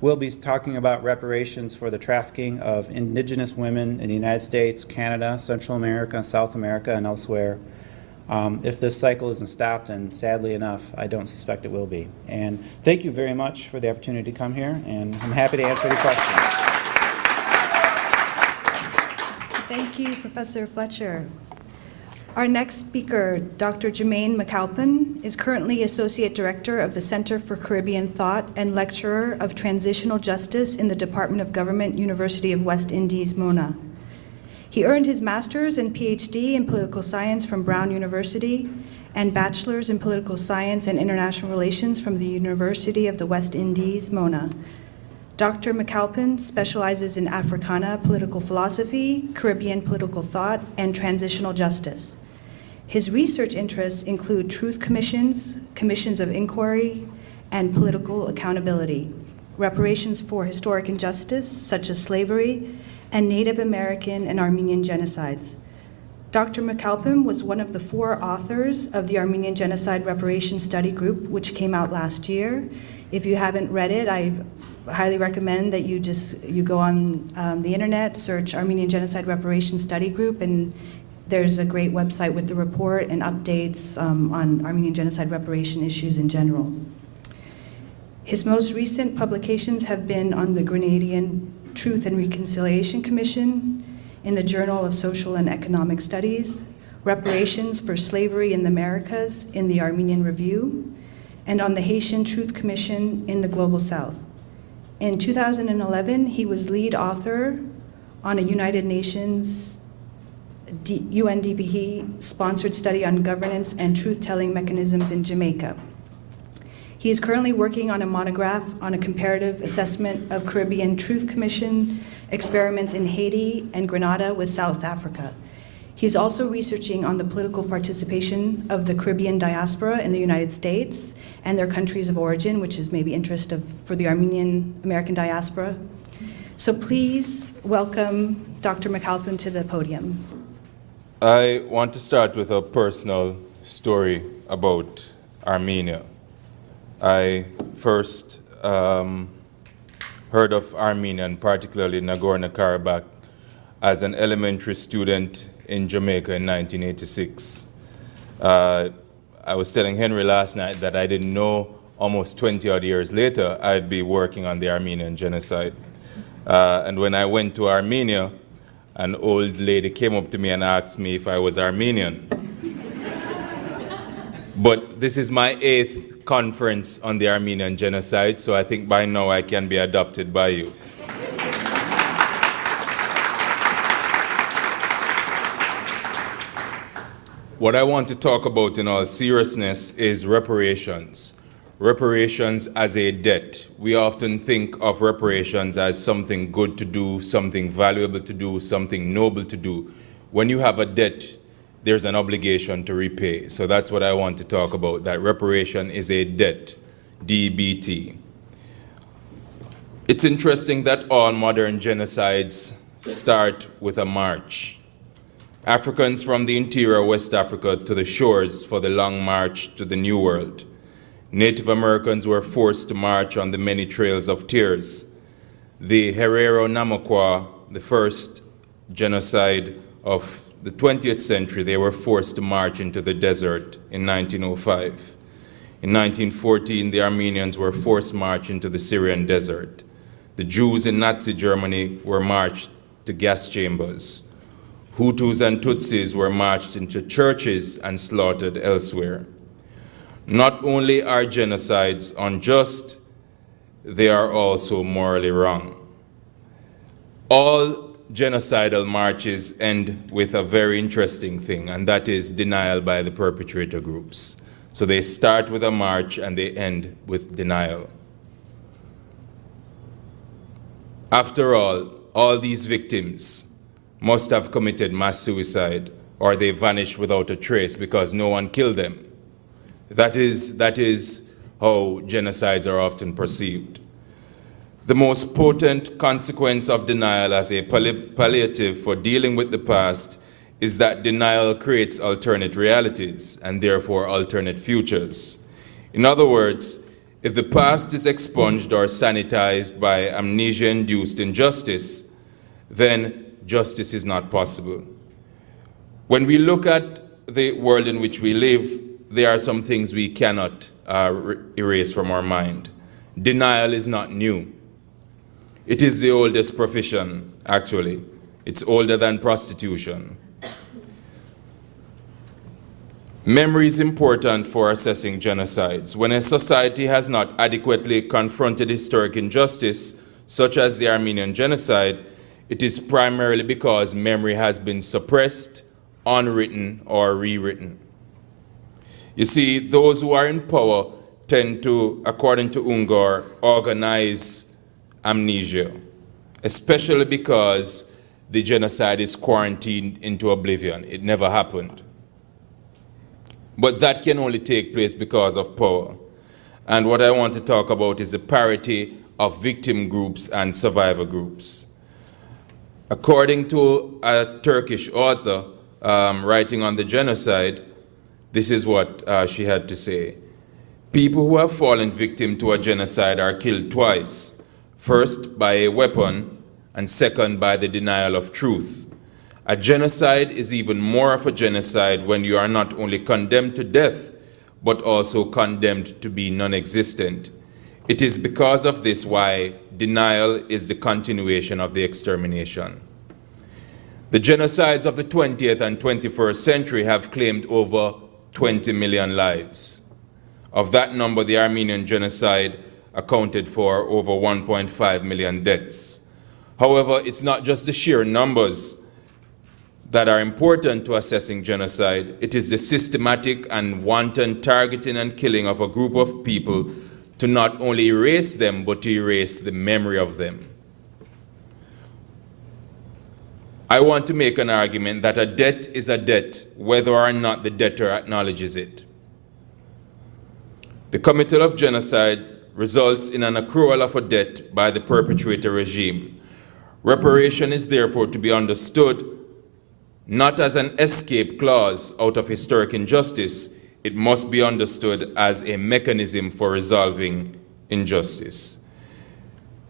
we'll be talking about reparations for the trafficking of indigenous women in the United States, Canada, Central America, South America, and elsewhere. if this cycle isn't stopped, and sadly enough, I don't suspect it will be. And thank you very much for the opportunity to come here, and I'm happy to answer any questions. Thank you, Professor Fletcher. Our next speaker, Dr. Jermaine McCalpin, is currently Associate Director of the Center for Caribbean Thought and Lecturer of Transitional Justice in the Department of Government, University of West Indies, Mona. He earned his master's and PhD in political science from Brown University and bachelor's in political science and international relations from the University of the West Indies, Mona. Dr. McCalpin specializes in Africana political philosophy, Caribbean political thought, and transitional justice. His research interests include truth commissions, commissions of inquiry, and political accountability, reparations for historic injustice, such as slavery, and Native American and Armenian genocides. Dr. McCalpin was one of the 4 authors of the Armenian Genocide Reparations Study Group, which came out last year. If you haven't read it, I highly recommend that you go on the internet, search Armenian Genocide Reparations Study Group, and there's a great website with the report and updates on Armenian genocide reparation issues in general. His most recent publications have been on the Grenadian Truth and Reconciliation Commission, in the Journal of Social and Economic Studies, Reparations for Slavery in the Americas in the Armenian Review, and on the Haitian Truth Commission in the Global South. In 2011, he was lead author on a United Nations UNDP-sponsored study on governance and truth-telling mechanisms in Jamaica. He is currently working on a monograph on a comparative assessment of Caribbean Truth Commission experiments in Haiti and Grenada with South Africa. He's also researching on the political participation of the Caribbean diaspora in the United States and their countries of origin, which is maybe interest for the Armenian American diaspora. So please welcome Dr. McCalpin to the podium. I want to start with a personal story about Armenia. I first heard of Armenia, and particularly Nagorno-Karabakh, as an elementary student in Jamaica in 1986. I was telling Henry last night that I didn't know almost 20 odd years later I'd be working on the Armenian genocide. And when I went to Armenia, an old lady came up to me and asked me if I was Armenian. But this is my 8th conference on the Armenian genocide, so I think by now I can be adopted by you. What I want to talk about in all seriousness is reparations. Reparations as a debt. We often think of reparations as something good to do, something valuable to do, something noble to do. When you have a debt, there's an obligation to repay. So that's what I want to talk about, that reparation is a debt, DBT. It's interesting that all modern genocides start with a march. Africans from the interior West Africa to the shores for the long march to the New World. Native Americans were forced to march on the many trails of tears. The Herero Namaqua, the first genocide of the 20th century, they were forced to march into the desert in 1905. In 1914, the Armenians were forced march into the Syrian desert. The Jews in Nazi Germany were marched to gas chambers. Hutus and Tutsis were marched into churches and slaughtered elsewhere. Not only are genocides unjust, they are also morally wrong. All genocidal marches end with a very interesting thing, and that is denial by the perpetrator groups. So they start with a march and they end with denial. After all these victims must have committed mass suicide, or they vanish without a trace because no one killed them. That is how genocides are often perceived. The most potent consequence of denial as a palliative for dealing with the past is that denial creates alternate realities and therefore alternate futures. In other words, if the past is expunged or sanitized by amnesia-induced injustice, then justice is not possible. When we look at the world in which we live, there are some things we cannot erase from our mind. Denial is not new. It is the oldest profession, actually. It's older than prostitution. Memory is important for assessing genocides. When a society has not adequately confronted historic injustice, such as the Armenian genocide, it is primarily because memory has been suppressed, unwritten, or rewritten. You see, those who are in power tend to, according to Ungar, organize amnesia, especially because the genocide is quarantined into oblivion. It never happened. But that can only take place because of power. And what I want to talk about is the parity of victim groups and survivor groups. According to a Turkish author writing on the genocide, this is what she had to say. People who have fallen victim to a genocide are killed twice. First, by a weapon, and second, by the denial of truth. A genocide is even more of a genocide when you are not only condemned to death, but also condemned to be non-existent. It is because of this why denial is the continuation of the extermination. The genocides of the 20th and 21st century have claimed over 20 million lives. Of that number, the Armenian genocide accounted for over 1.5 million deaths. However, it's not just the sheer numbers that are important to assessing genocide. It is the systematic and wanton targeting and killing of a group of people to not only erase them, but to erase the memory of them. I want to make an argument that a debt is a debt, whether or not the debtor acknowledges it. The committal of genocide results in an accrual of a debt by the perpetrator regime. Reparation is therefore to be understood not as an escape clause out of historic injustice. It must be understood as a mechanism for resolving injustice.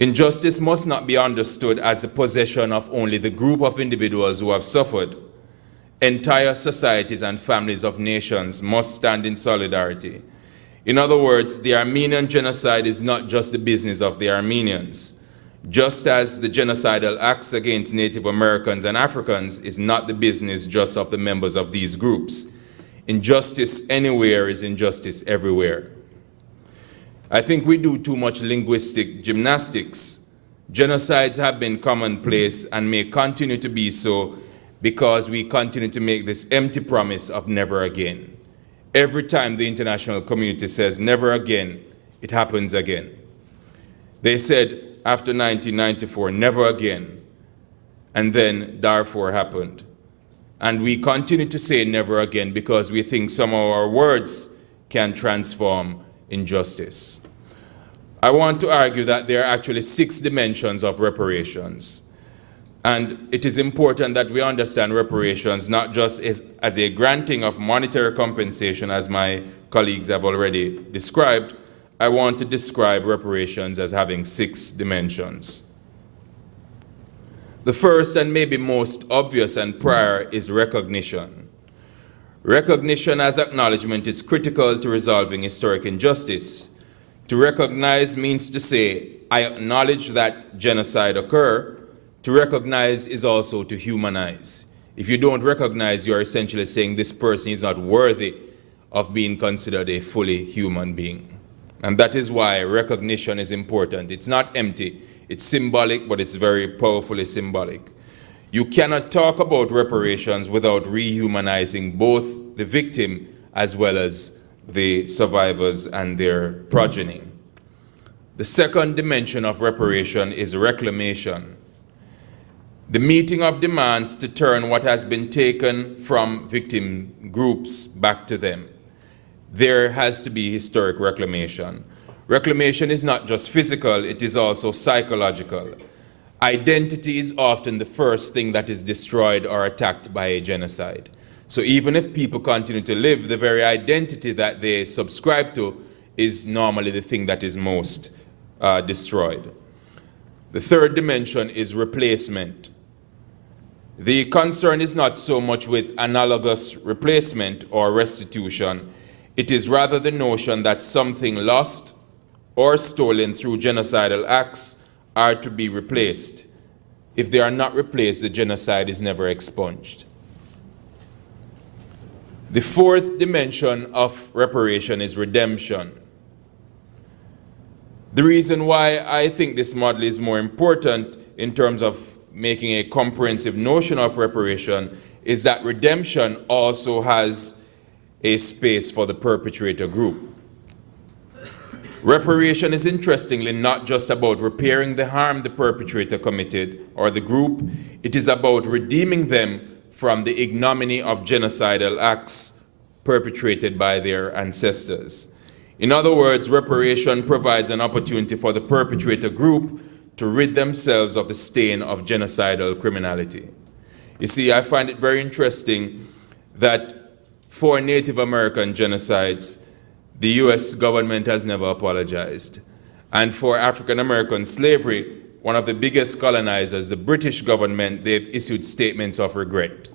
Injustice must not be understood as the possession of only the group of individuals who have suffered. Entire societies and families of nations must stand in solidarity. In other words, the Armenian genocide is not just the business of the Armenians. Just as the genocidal acts against Native Americans and Africans is not the business just of the members of these groups. Injustice anywhere is injustice everywhere. I think we do too much linguistic gymnastics. Genocides have been commonplace and may continue to be so because we continue to make this empty promise of never again. Every time the international community says never again, it happens again. They said after 1994, never again, and then Darfur happened. And we continue to say never again because we think some of our words can transform injustice. I want to argue that there are actually 6 dimensions of reparations. And it is important that we understand reparations not just as a granting of monetary compensation, as my colleagues have already described. I want to describe reparations as having 6 dimensions. The first and maybe most obvious and prior is recognition. Recognition as acknowledgement is critical to resolving historic injustice. To recognize means to say, I acknowledge that genocide occurred. To recognize is also to humanize. If you don't recognize, you are essentially saying this person is not worthy of being considered a fully human being. And that is why recognition is important. It's not empty. It's symbolic, but it's very powerfully symbolic. You cannot talk about reparations without rehumanizing both the victim as well as the survivors and their progeny. The second dimension of reparation is reclamation. The meeting of demands to turn what has been taken from victim groups back to them. There has to be historic reclamation. Reclamation is not just physical, it is also psychological. Identity is often the first thing that is destroyed or attacked by a genocide. So even if people continue to live, the very identity that they subscribe to is normally the thing that is most destroyed. The third dimension is replacement. The concern is not so much with analogous replacement or restitution. It is rather the notion that something lost or stolen through genocidal acts are to be replaced. If they are not replaced, the genocide is never expunged. The fourth dimension of reparation is redemption. The reason why I think this model is more important in terms of making a comprehensive notion of reparation is that redemption also has a space for the perpetrator group. Reparation is interestingly not just about repairing the harm the perpetrator committed or the group, it is about redeeming them from the ignominy of genocidal acts perpetrated by their ancestors. In other words, reparation provides an opportunity for the perpetrator group to rid themselves of the stain of genocidal criminality. You see, I find it very interesting that for Native American genocides, the US government has never apologized. And for African American slavery, one of the biggest colonizers, the British government, they've issued statements of regret.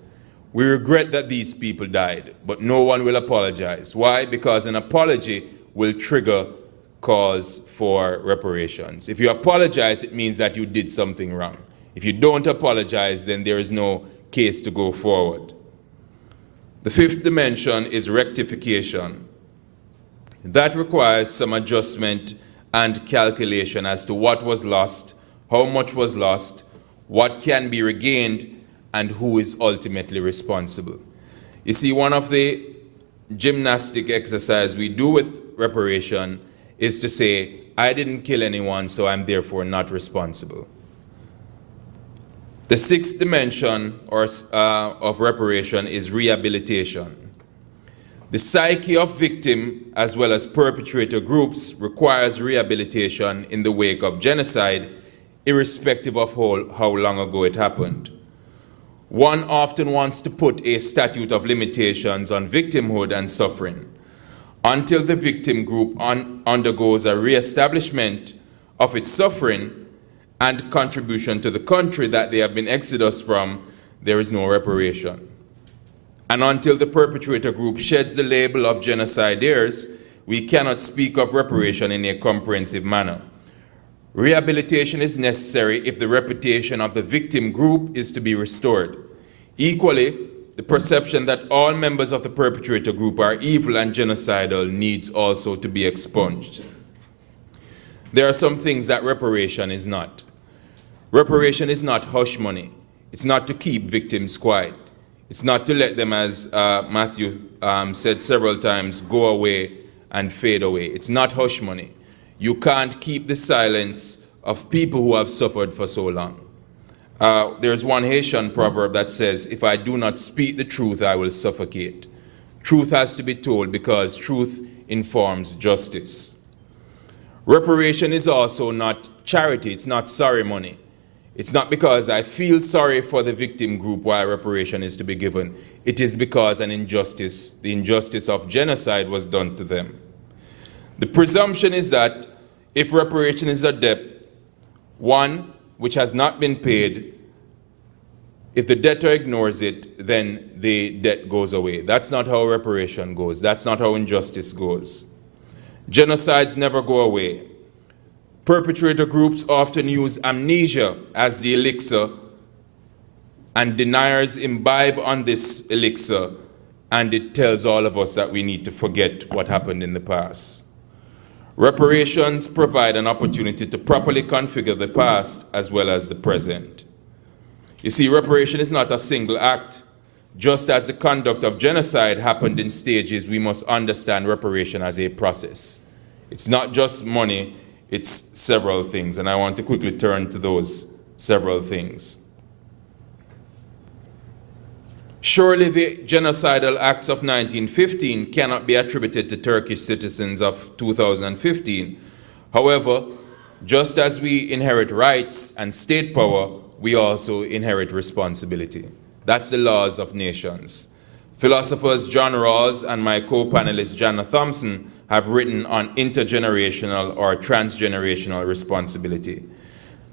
We regret that these people died, but no one will apologize. Why? Because an apology will trigger cause for reparations. If you apologize, it means that you did something wrong. If you don't apologize, then there is no case to go forward. The fifth dimension is rectification. That requires some adjustment and calculation as to what was lost, how much was lost, what can be regained, and who is ultimately responsible. You see, one of the gymnastic exercises we do with reparation is to say, I didn't kill anyone, so I'm therefore not responsible. The sixth dimension of reparation is rehabilitation. The psyche of victim as well as perpetrator groups requires rehabilitation in the wake of genocide, irrespective of how long ago it happened. One often wants to put a statute of limitations on victimhood and suffering. Until the victim group undergoes a reestablishment of its suffering and contribution to the country that they have been exodus from, there is no reparation. And until the perpetrator group sheds the label of genocidaires, we cannot speak of reparation in a comprehensive manner. Rehabilitation is necessary if the reputation of the victim group is to be restored. Equally, the perception that all members of the perpetrator group are evil and genocidal needs also to be expunged. There are some things that reparation is not. Reparation is not hush money. It's not to keep victims quiet. It's not to let them, as Matthew said several times, go away and fade away. It's not hush money. You can't keep the silence of people who have suffered for so long. There's one Haitian proverb that says, if I do not speak the truth, I will suffocate. Truth has to be told because truth informs justice. Reparation is also not charity. It's not sorry money. It's not because I feel sorry for the victim group why reparation is to be given. It is because an injustice, the injustice of genocide, was done to them. The presumption is that if reparation is a debt, one which has not been paid, if the debtor ignores it, then the debt goes away. That's not how reparation goes. That's not how injustice goes. Genocides never go away. Perpetrator groups often use amnesia as the elixir, and deniers imbibe on this elixir, and it tells all of us that we need to forget what happened in the past. Reparations provide an opportunity to properly configure the past as well as the present. You see, reparation is not a single act. Just as the conduct of genocide happened in stages, we must understand reparation as a process. It's not just money, it's several things, and I want to quickly turn to those several things. Surely the genocidal acts of 1915 cannot be attributed to Turkish citizens of 2015. However, just as we inherit rights and state power, we also inherit responsibility. That's the laws of nations. Philosophers John Rawls and my co-panelist Janna Thompson have written on intergenerational or transgenerational responsibility.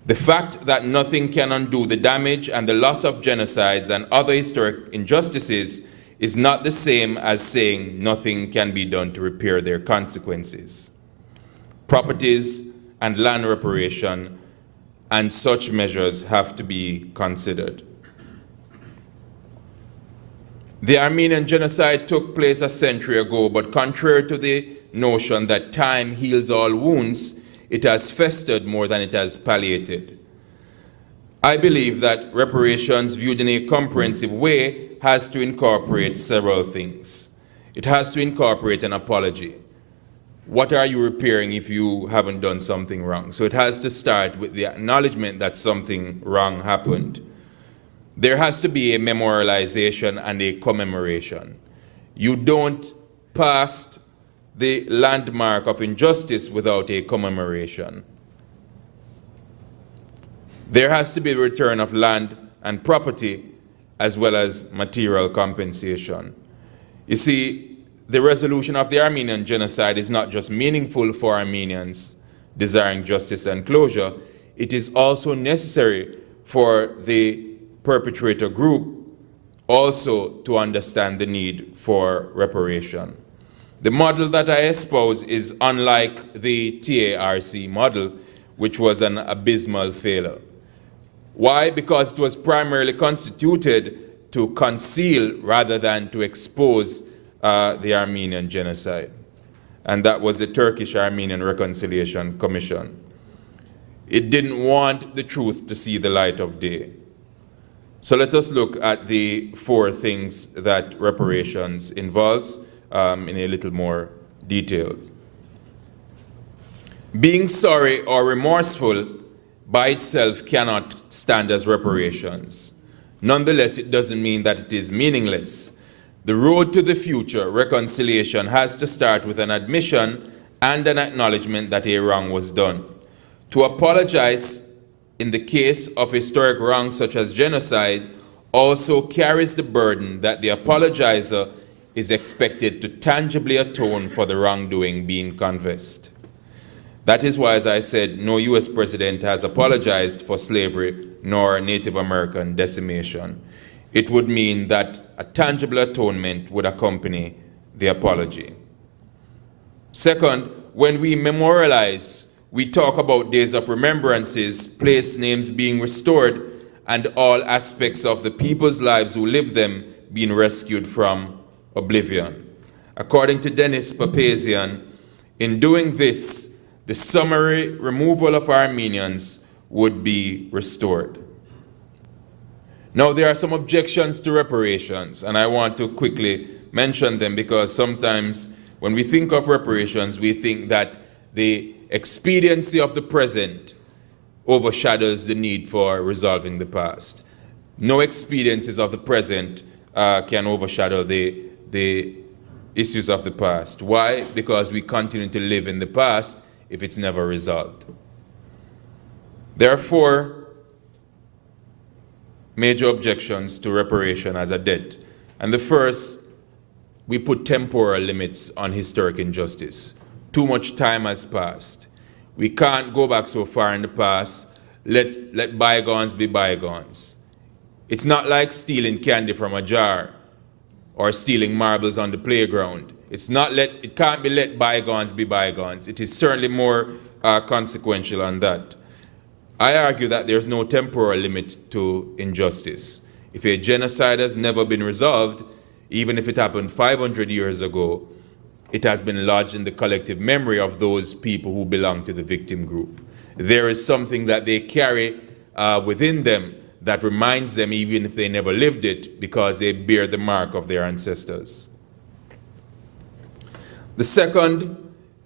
The fact that nothing can undo the damage and the loss of genocides and other historic injustices is not the same as saying nothing can be done to repair their consequences. Properties and land reparation and such measures have to be considered. The Armenian genocide took place a century ago, but contrary to the notion that time heals all wounds, it has festered more than it has palliated. I believe that reparations viewed in a comprehensive way has to incorporate several things. It has to incorporate an apology. What are you repairing if you haven't done something wrong? So it has to start with the acknowledgement that something wrong happened. There has to be a memorialization and a commemoration. You don't pass the landmark of injustice without a commemoration. There has to be a return of land and property as well as material compensation. You see, the resolution of the Armenian genocide is not just meaningful for Armenians desiring justice and closure, it is also necessary for the perpetrator group also to understand the need for reparation. The model that I espouse is unlike the TARC model, which was an abysmal failure. Why? Because it was primarily constituted to conceal rather than to expose the Armenian genocide. And that was the Turkish Armenian Reconciliation Commission. It didn't want the truth to see the light of day. So let us look at the 4 things that reparations involves in a little more detail. Being sorry or remorseful by itself cannot stand as reparations. Nonetheless, it doesn't mean that it is meaningless. The road to the future, reconciliation, has to start with an admission and an acknowledgement that a wrong was done. To apologize in the case of historic wrongs such as genocide also carries the burden that the apologizer is expected to tangibly atone for the wrongdoing being confessed. That is why, as I said, no US president has apologized for slavery nor Native American decimation. It would mean that a tangible atonement would accompany the apology. Second, when we memorialize, we talk about days of remembrances, place names being restored, and all aspects of the people's lives who lived them being rescued from oblivion. According to Dennis Papazian, in doing this, the summary removal of Armenians would be restored. Now, there are some objections to reparations, and I want to quickly mention them because sometimes when we think of reparations, we think that the expediency of the present overshadows the need for resolving the past. No expediencies of the present can overshadow the issues of the past. Why? Because we continue to live in the past if it's never resolved. There are 4 major objections to reparation as a debt. And the first, we put temporal limits on historic injustice. Too much time has passed. We can't go back so far in the past. Let bygones be bygones. It's not like stealing candy from a jar or stealing marbles on the playground. It can't be let bygones be bygones. It is certainly more consequential on that. I argue that there's no temporal limit to injustice. If a genocide has never been resolved, even if it happened 500 years ago, it has been lodged in the collective memory of those people who belong to the victim group. There is something that they carry within them that reminds them, even if they never lived it, because they bear the mark of their ancestors. The second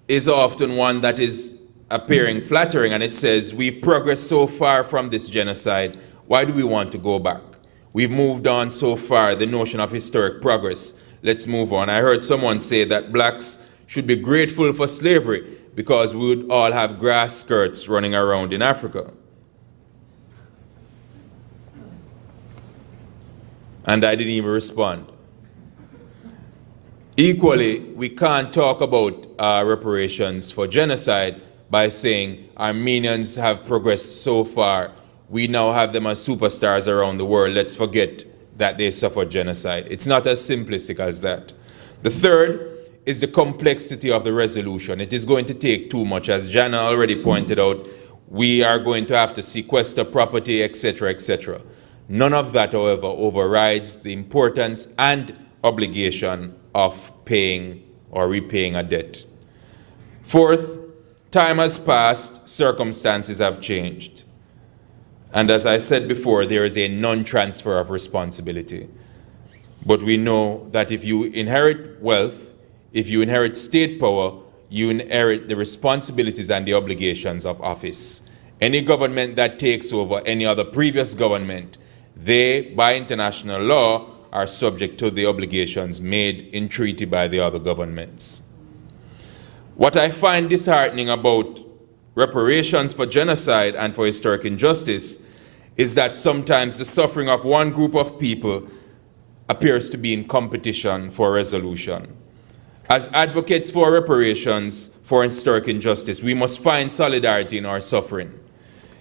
is often one that is appearing flattering, and it says, we've progressed so far from this genocide, why do we want to go back? We've moved on so far, the notion of historic progress. Let's move on. I heard someone say that blacks should be grateful for slavery because we would all have grass skirts running around in Africa. And I didn't even respond. Equally, we can't talk about reparations for genocide by saying Armenians have progressed so far. We now have them as superstars around the world. Let's forget that they suffered genocide. It's not as simplistic as that. The third is the complexity of the resolution. It is going to take too much. As Janna already pointed out, we are going to have to sequester property, etc., etc. None of that, however, overrides the importance and obligation of paying or repaying a debt. Fourth, time has passed, circumstances have changed. And as I said before, there is a non-transfer of responsibility. But we know that if you inherit wealth, if you inherit state power, you inherit the responsibilities and the obligations of office. Any government that takes over any other previous government, they, by international law, are subject to the obligations made in treaty by the other governments. What I find disheartening about reparations for genocide and for historic injustice is that sometimes the suffering of one group of people appears to be in competition for resolution. As advocates for reparations for historic injustice, we must find solidarity in our suffering.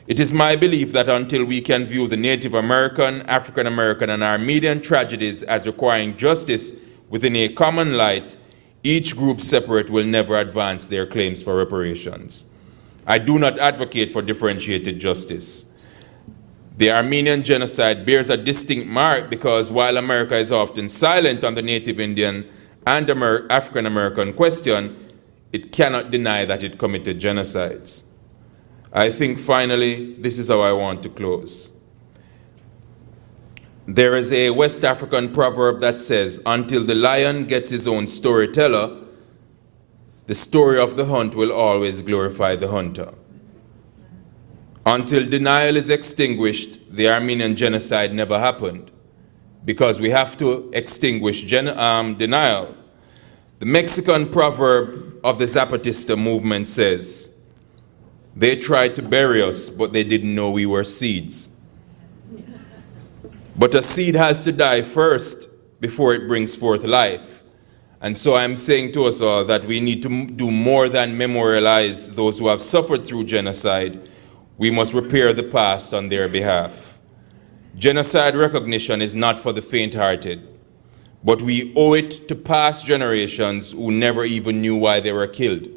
It is my belief that until we can view the Native American, African American, and Armenian tragedies as requiring justice within a common light, each group separate will never advance their claims for reparations. I do not advocate for differentiated justice. The Armenian genocide bears a distinct mark because while America is often silent on the Native Indian and African American question, it cannot deny that it committed genocides. I think finally, this is how I want to close. There is a West African proverb that says, until the lion gets his own storyteller, the story of the hunt will always glorify the hunter. Until denial is extinguished, the Armenian genocide never happened, because we have to extinguish denial. The Mexican proverb of the Zapatista movement says, they tried to bury us, but they didn't know we were seeds. But a seed has to die first before it brings forth life. And so I'm saying to us all that we need to do more than memorialize those who have suffered through genocide. We must repair the past on their behalf. Genocide recognition is not for the faint-hearted, but we owe it to past generations who never even knew why they were killed.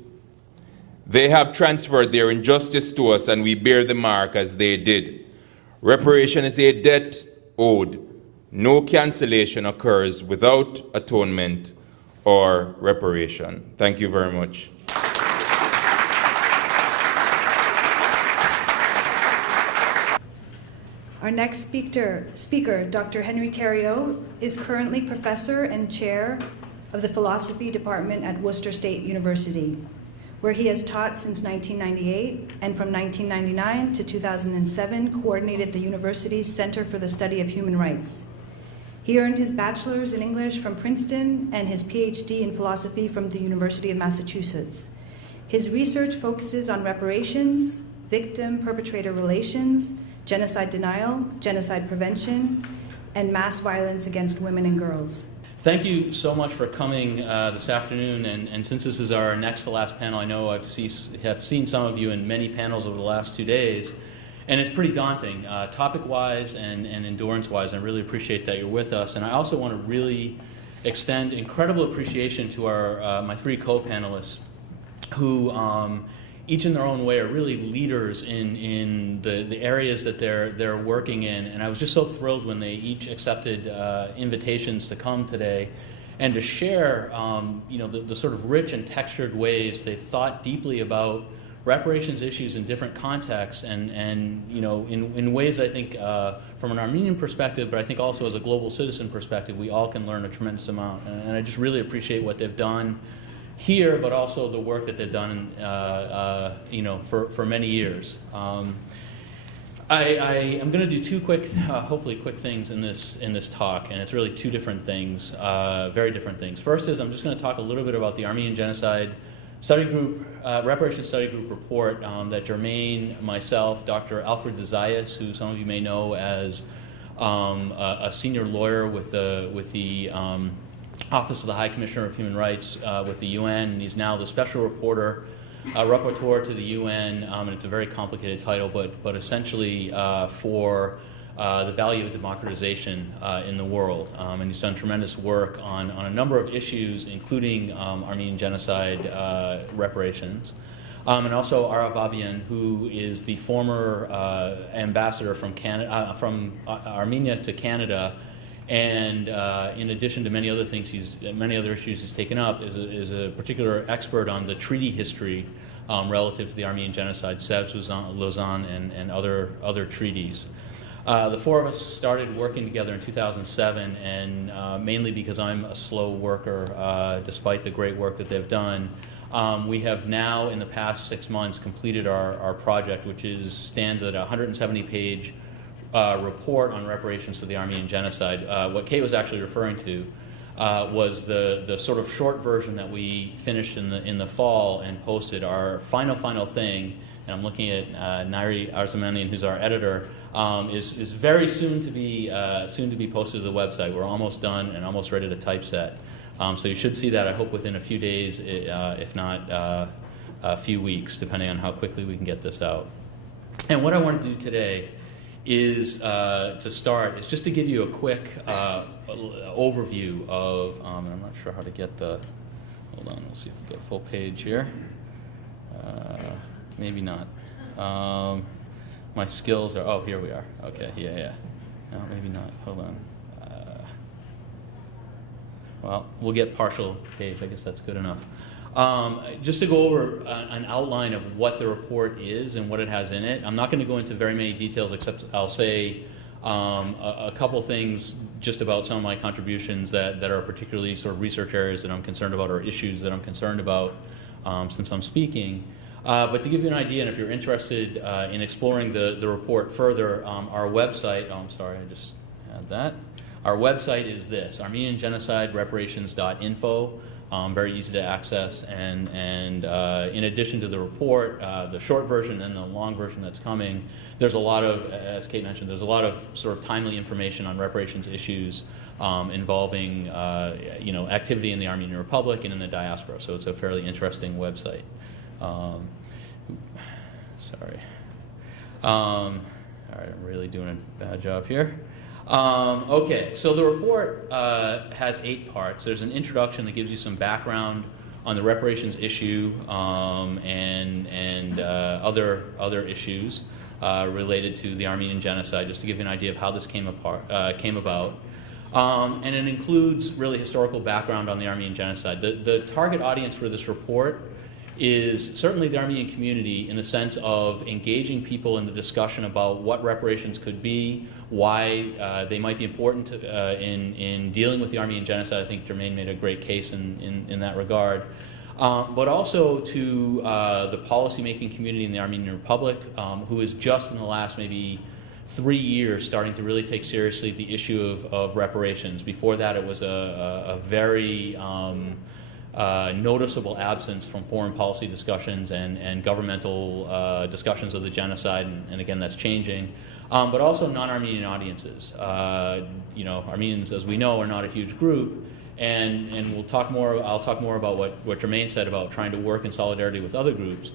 They have transferred their injustice to us, and we bear the mark as they did. Reparation is a debt owed. No cancellation occurs without atonement or reparation. Thank you very much. Our next speaker, Dr. Henry Theriault, is currently professor and chair of the philosophy department at Worcester State University, where he has taught since 1998 and from 1999 to 2007 coordinated the university's Center for the Study of Human Rights. He earned his bachelor's in English from Princeton and his PhD in philosophy from the University of Massachusetts. His research focuses on reparations, victim-perpetrator relations, genocide denial, genocide prevention, and mass violence against women and girls. Thank you so much for coming this afternoon, and since this is our next to last panel, I know have seen some of you in many panels over the last 2 days, and it's pretty daunting, topic-wise and endurance-wise, and I really appreciate that you're with us. And I also want to really extend incredible appreciation to our my three co-panelists who each in their own way are really leaders in the areas that they're working in. And I was just so thrilled when they each accepted invitations to come today and to share the sort of rich and textured ways they've thought deeply about reparations issues in different contexts and in ways I think from an Armenian perspective, but I think also as a global citizen perspective, we all can learn a tremendous amount. And I just really appreciate what they've done here, but also the work that they've done, for many years. I am going to do two quick, hopefully quick things in this talk, and it's really two different things, very different things. First is I'm just going to talk a little bit about the Armenian Genocide Study Group, Reparations Study Group report that Jermaine, myself, Dr. Alfred Desayas, who some of you may know as a senior lawyer with the Office of the High Commissioner of Human Rights with the UN, and he's now the special reporter rapporteur to the UN, and it's a very complicated title, but essentially for the value of democratization in the world. And he's done tremendous work on a number of issues, including Armenian genocide reparations. And also Ara Babian, who is the former ambassador from Canada, from Armenia to Canada, and in addition to many other things, many other issues he's taken up, is a particular expert on the treaty history relative to the Armenian genocide, Sèvres, Lausanne, and other treaties. The four of us started working together in 2007, and mainly because I'm a slow worker, despite the great work that they've done. We have now, in the past 6 months, completed our project, which stands at a 170-page report on reparations for the Armenian genocide. What Kate was actually referring to was the sort of short version that we finished in the fall and posted. Our final thing, and I'm looking at Nairi Arzamanian, who's our editor, is very soon to be posted to the website. We're almost done and almost ready to typeset. So you should see that, I hope, within a few days, if not a few weeks, depending on how quickly we can get this out. And what I want to do today is, to start, is just to give you a quick overview of, and I'm not sure how to get the, hold on, we'll see if we get a full page here. Maybe not. My skills are, oh, here we are. Okay, yeah. No, maybe not, hold on. Well, we'll get partial page. I guess that's good enough. Just to go over an outline of what the report is and what it has in it. I'm not going to go into very many details, except I'll say a couple things just about some of my contributions that are particularly sort of research areas that I'm concerned about, or issues that I'm concerned about since I'm speaking. But to give you an idea, and if you're interested in exploring the report further, our website, I'm sorry, I just had that. Our website is this, armeniangenocidерeparations.info, very easy to access, and in addition to the report, the short version and the long version that's coming, there's a lot of, as Kate mentioned, there's a lot of sort of timely information on reparations issues involving activity in the Armenian Republic and in the diaspora, so it's a fairly interesting website. Sorry. All right, I'm really doing a bad job here. Okay, so the report has 8 parts. There's an introduction that gives you some background on the reparations issue and other issues related to the Armenian genocide, just to give you an idea of how this came about. And it includes really historical background on the Armenian genocide. The target audience for this report is certainly the Armenian community, in the sense of engaging people in the discussion about what reparations could be, why they might be important in dealing with the Armenian genocide. I think Jermaine made a great case in that regard. But also to the policymaking community in the Armenian Republic, who is just in the last maybe 3 years starting to really take seriously the issue of reparations. Before that, it was a very noticeable absence from foreign policy discussions and governmental discussions of the genocide, and again, that's changing. But also non-Armenian audiences. Armenians, as we know, are not a huge group, and I'll talk more about what Jermaine said about trying to work in solidarity with other groups.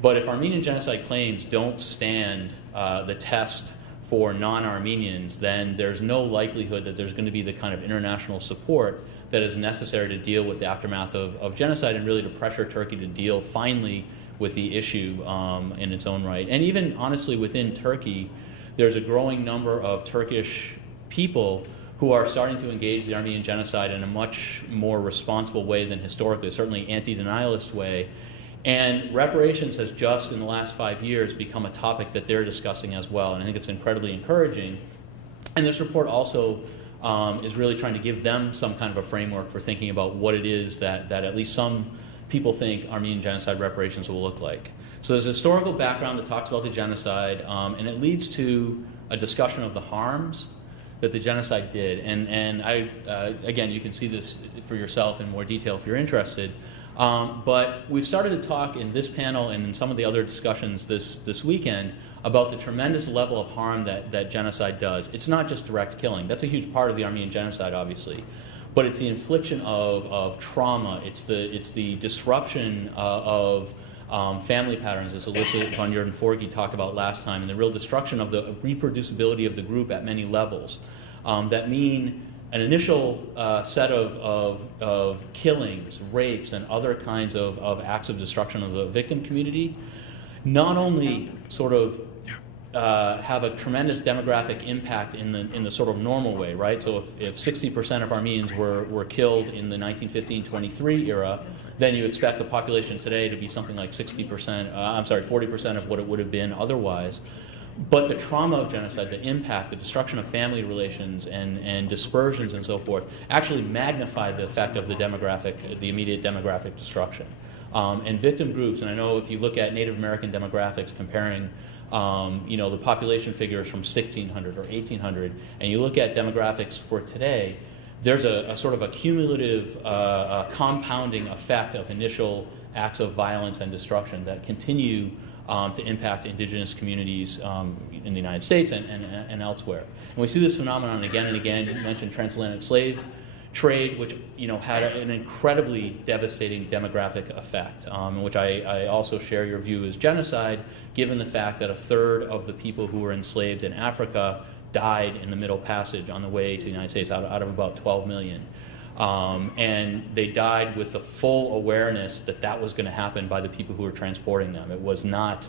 But if Armenian genocide claims don't stand the test for non-Armenians, then there's no likelihood that there's going to be the kind of international support that is necessary to deal with the aftermath of genocide, and really to pressure Turkey to deal finally with the issue in its own right. And even honestly within Turkey, there's a growing number of Turkish people who are starting to engage the Armenian genocide in a much more responsible way than historically, certainly anti-denialist way. And reparations has just in the last 5 years become a topic that they're discussing as well, and I think it's incredibly encouraging. And this report also is really trying to give them some kind of a framework for thinking about what it is that at least some people think Armenian genocide reparations will look like. So there's a historical background that talks about the genocide, and it leads to a discussion of the harms that the genocide did. And I, again, you can see this for yourself in more detail if you're interested. But we've started to talk in this panel and in some of the other discussions this weekend about the tremendous level of harm that genocide does. It's not just direct killing. That's a huge part of the Armenian genocide, obviously. But it's the infliction of trauma. It's the disruption of family patterns, as Alyssa von Jordan-Forgy talked about last time, and the real destruction of the reproducibility of the group at many levels that mean an initial set of killings, rapes, and other kinds of acts of destruction of the victim community not only sort of have a tremendous demographic impact in the sort of normal way, right? So if 60% of Armenians were killed in the 1915-23 era, then you expect the population today to be something like 40% of what it would have been otherwise. But the trauma of genocide, the impact, the destruction of family relations and dispersions and so forth actually magnify the effect of the immediate demographic destruction. And victim groups, and I know if you look at Native American demographics comparing the population figures from 1600 or 1800, and you look at demographics for today, there's a sort of a cumulative compounding effect of initial acts of violence and destruction that continue to impact indigenous communities in the United States and elsewhere. And we see this phenomenon again and again. You mentioned transatlantic slave trade, which had an incredibly devastating demographic effect, which I also share your view as genocide, given the fact that a third of the people who were enslaved in Africa died in the Middle Passage on the way to the United States out of about 12 million. And they died with the full awareness that was going to happen by the people who were transporting them. It was not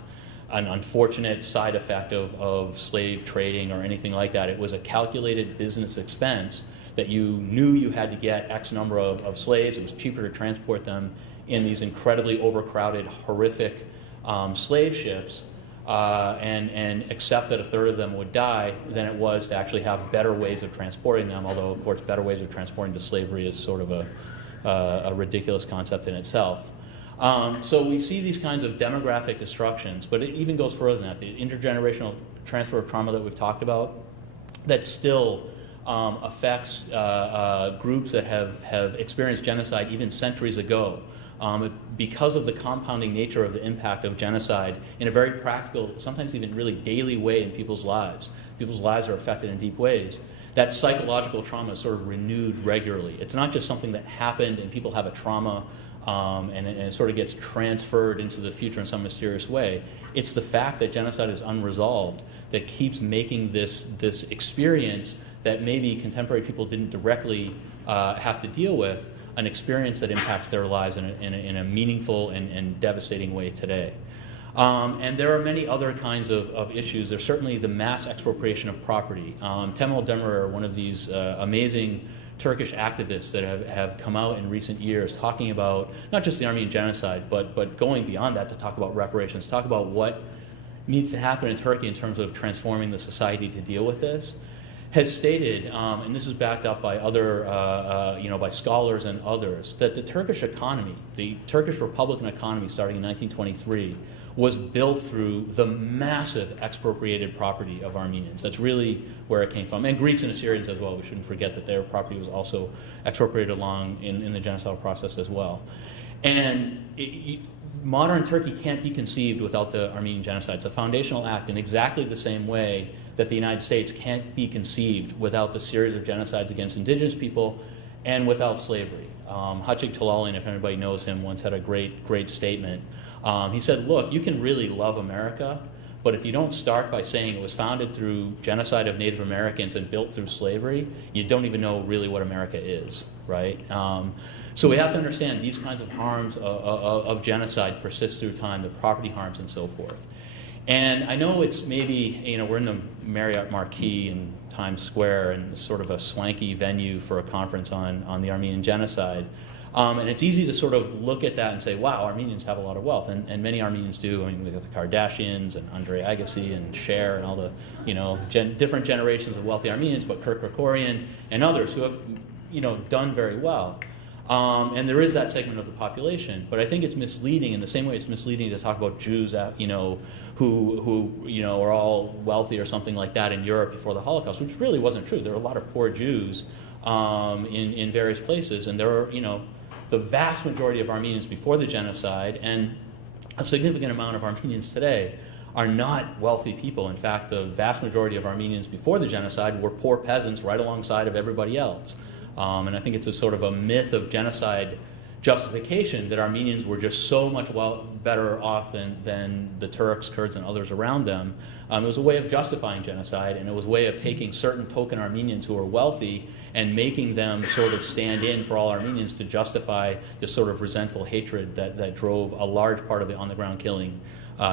an unfortunate side effect of slave trading or anything like that. It was a calculated business expense that you knew you had to get X number of slaves. It was cheaper to transport them in these incredibly overcrowded, horrific slave ships and accept that a third of them would die than it was to actually have better ways of transporting them, although, of course, better ways of transporting to slavery is sort of a ridiculous concept in itself. So we see these kinds of demographic destructions, but it even goes further than that. The intergenerational transfer of trauma that we've talked about, that still affects groups that have experienced genocide even centuries ago. Because of the compounding nature of the impact of genocide in a very practical, sometimes even really daily way in people's lives. People's lives are affected in deep ways. That psychological trauma is sort of renewed regularly. It's not just something that happened and people have a trauma and it sort of gets transferred into the future in some mysterious way. It's the fact that genocide is unresolved that keeps making this experience that maybe contemporary people didn't directly have to deal with, an experience that impacts their lives in a meaningful and devastating way today. And there are many other kinds of issues. There's certainly the mass expropriation of property. Temel Demirer, one of these amazing Turkish activists that have come out in recent years talking about not just the Armenian genocide, but going beyond that to talk about reparations, talk about what needs to happen in Turkey in terms of transforming the society to deal with this, has stated, and this is backed up by other, by scholars and others, that the Turkish economy, the Turkish Republican economy starting in 1923, was built through the massive expropriated property of Armenians. That's really where it came from. And Greeks and Assyrians as well. We shouldn't forget that their property was also expropriated along in the genocidal process as well. And modern Turkey can't be conceived without the Armenian genocide. It's a foundational act in exactly the same way that the United States can't be conceived without the series of genocides against indigenous people and without slavery. Hachig Talalian, if anybody knows him, once had a great statement. He said, look, you can really love America, but if you don't start by saying it was founded through genocide of Native Americans and built through slavery, you don't even know really what America is, right? So we have to understand these kinds of harms of genocide persist through time, the property harms and so forth. And I know it's maybe, we're in the Marriott Marquis in Times Square and it's sort of a swanky venue for a conference on the Armenian genocide. And it's easy to sort of look at that and say, wow, Armenians have a lot of wealth. And many Armenians do. I mean, we've got the Kardashians and Andre Agassi and Cher and all the, different generations of wealthy Armenians, but Kirk Kerkorian and others who have, done very well. And there is that segment of the population, but I think it's misleading in the same way it's misleading to talk about Jews, who are all wealthy or something like that in Europe before the Holocaust, which really wasn't true. There were a lot of poor Jews in various places, and there are, the vast majority of Armenians before the genocide and a significant amount of Armenians today are not wealthy people. In fact, the vast majority of Armenians before the genocide were poor peasants right alongside of everybody else. And I think it's a sort of a myth of genocide justification that Armenians were just so much better off than the Turks, Kurds, and others around them. It was a way of justifying genocide, and it was a way of taking certain token Armenians who were wealthy and making them sort of stand in for all Armenians to justify this sort of resentful hatred that drove a large part of the on-the-ground killing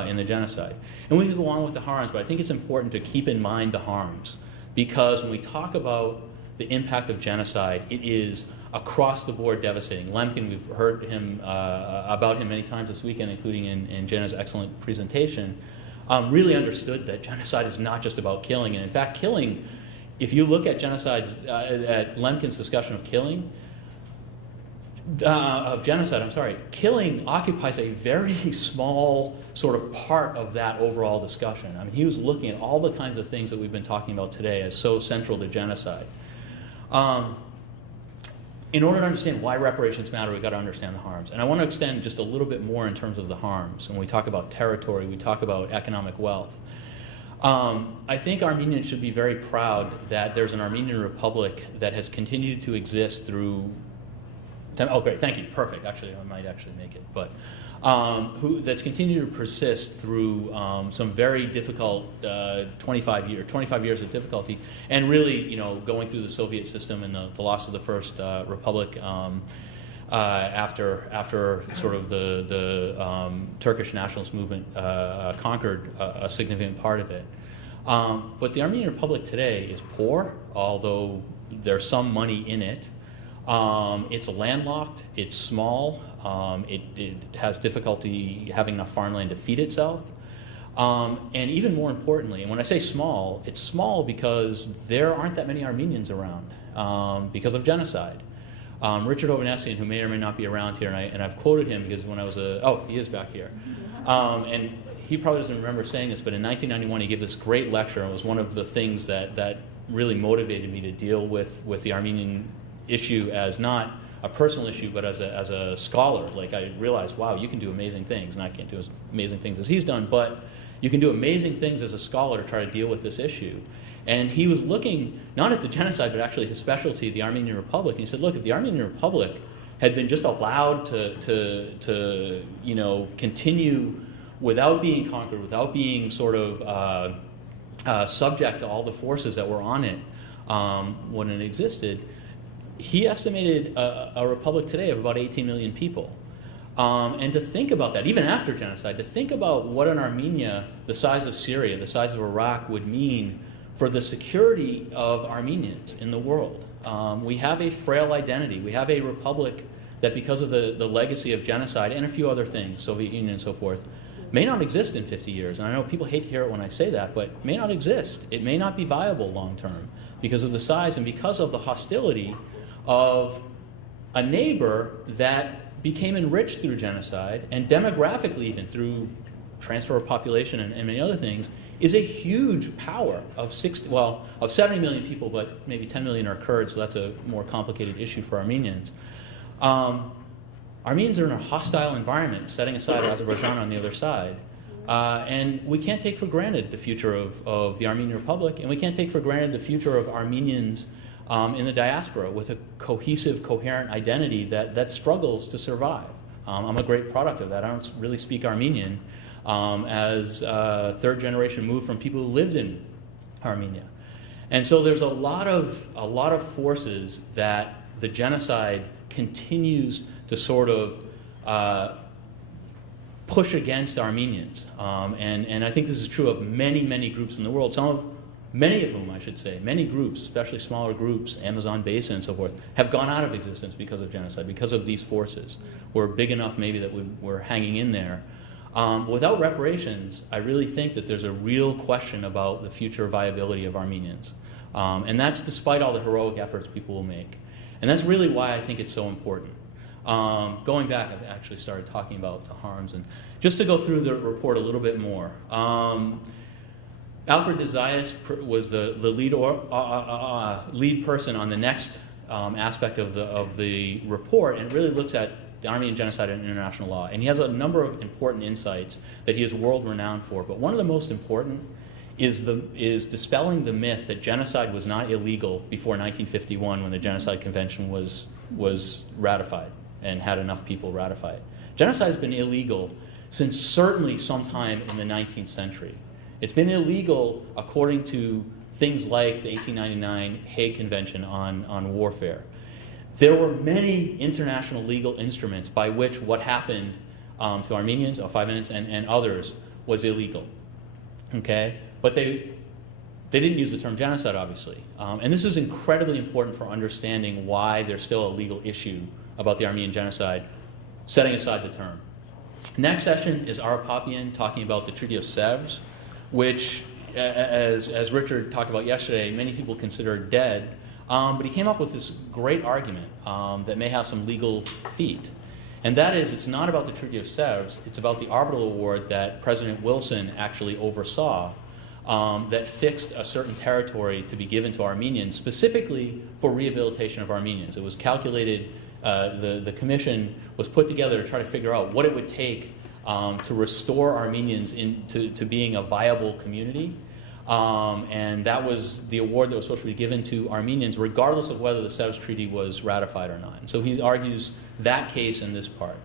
in the genocide. And we can go on with the harms, but I think it's important to keep in mind the harms, because when we talk about the impact of genocide, it is across the board devastating. Lemkin, we've heard him about him many times this weekend, including in Janna's excellent presentation, really understood that genocide is not just about killing. And in fact, killing, if you look at genocides, at Lemkin's discussion of killing, killing occupies a very small sort of part of that overall discussion. I mean, he was looking at all the kinds of things that we've been talking about today as so central to genocide. In order to understand why reparations matter, we've got to understand the harms. And I want to extend just a little bit more in terms of the harms. When we talk about territory, we talk about economic wealth. I think Armenians should be very proud that there's an Armenian Republic that has continued to exist through... Oh, great, thank you, perfect. Actually, I might actually make it. But that's continued to persist through some very difficult 25 years of difficulty, and really, going through the Soviet system and the loss of the First Republic after sort of the Turkish nationalist movement conquered a significant part of it. But the Armenian Republic today is poor, although there's some money in it. It's landlocked, it's small, it has difficulty having enough farmland to feed itself. And even more importantly, and when I say small, it's small because there aren't that many Armenians around because of genocide. Richard Ovanessian, who may or may not be around here, and I've quoted him because when I was he is back here. And he probably doesn't remember saying this, but in 1991 he gave this great lecture, and it was one of the things that really motivated me to deal with the Armenian issue as not a personal issue, but as a scholar. Like, I realized, wow, you can do amazing things, and I can't do as amazing things as he's done, but you can do amazing things as a scholar to try to deal with this issue. And he was looking not at the genocide, but actually his specialty, the Armenian Republic. And he said, look, if the Armenian Republic had been just allowed to continue without being conquered, without being sort of subject to all the forces that were on it when it existed, he estimated a republic today of about 18 million people. And to think about that, even after genocide, to think about what an Armenia the size of Syria, the size of Iraq would mean for the security of Armenians in the world. We have a frail identity. We have a republic that, because of the legacy of genocide and a few other things, Soviet Union and so forth, may not exist in 50 years. And I know people hate to hear it when I say that, but may not exist. It may not be viable long term because of the size and because of the hostility of a neighbor that became enriched through genocide, and demographically even through transfer of population and many other things, is a huge power of 70 million people, but maybe 10 million are Kurds, so that's a more complicated issue for Armenians. Armenians are in a hostile environment, setting aside Azerbaijan on the other side. And we can't take for granted the future of the Armenian Republic, and we can't take for granted the future of Armenians in the diaspora with a cohesive, coherent identity that struggles to survive. I'm a great product of that. I don't really speak Armenian as third generation moved from people who lived in Armenia. And so there's a lot of forces that the genocide continues to sort of push against Armenians. And I think this is true of many, many groups in the world. Many of whom, I should say, many groups, especially smaller groups, Amazon Basin and so forth, have gone out of existence because of genocide, because of these forces. We're big enough maybe that we're hanging in there. Without reparations, I really think that there's a real question about the future viability of Armenians. And that's despite all the heroic efforts people will make. And that's really why I think it's so important. Going back, I've actually started talking about the harms. And just to go through the report a little bit more. Alfred de Zayas was the lead person on the next aspect of the report, and really looks at the Armenian genocide and international law. And he has a number of important insights that he is world renowned for. But one of the most important is dispelling the myth that genocide was not illegal before 1951, when the Genocide Convention was ratified and had enough people ratify it. Genocide has been illegal since certainly sometime in the 19th century. It's been illegal according to things like the 1899 Hague Convention on warfare. There were many international legal instruments by which what happened to Armenians, 5 minutes, and others was illegal. Okay? But they didn't use the term genocide, obviously. And this is incredibly important for understanding why there's still a legal issue about the Armenian genocide, setting aside the term. Next session is Nahapetian talking about the Treaty of Sèvres, which, as Richard talked about yesterday, many people consider dead. But he came up with this great argument that may have some legal feet. And that is, it's not about the Treaty of Sèvres, it's about the arbitral award that President Wilson actually oversaw that fixed a certain territory to be given to Armenians, specifically for rehabilitation of Armenians. It was calculated, the commission was put together to try to figure out what it would take to restore Armenians to being a viable community. And that was the award that was supposed to be given to Armenians, regardless of whether the Sèvres Treaty was ratified or not. And so he argues that case in this part.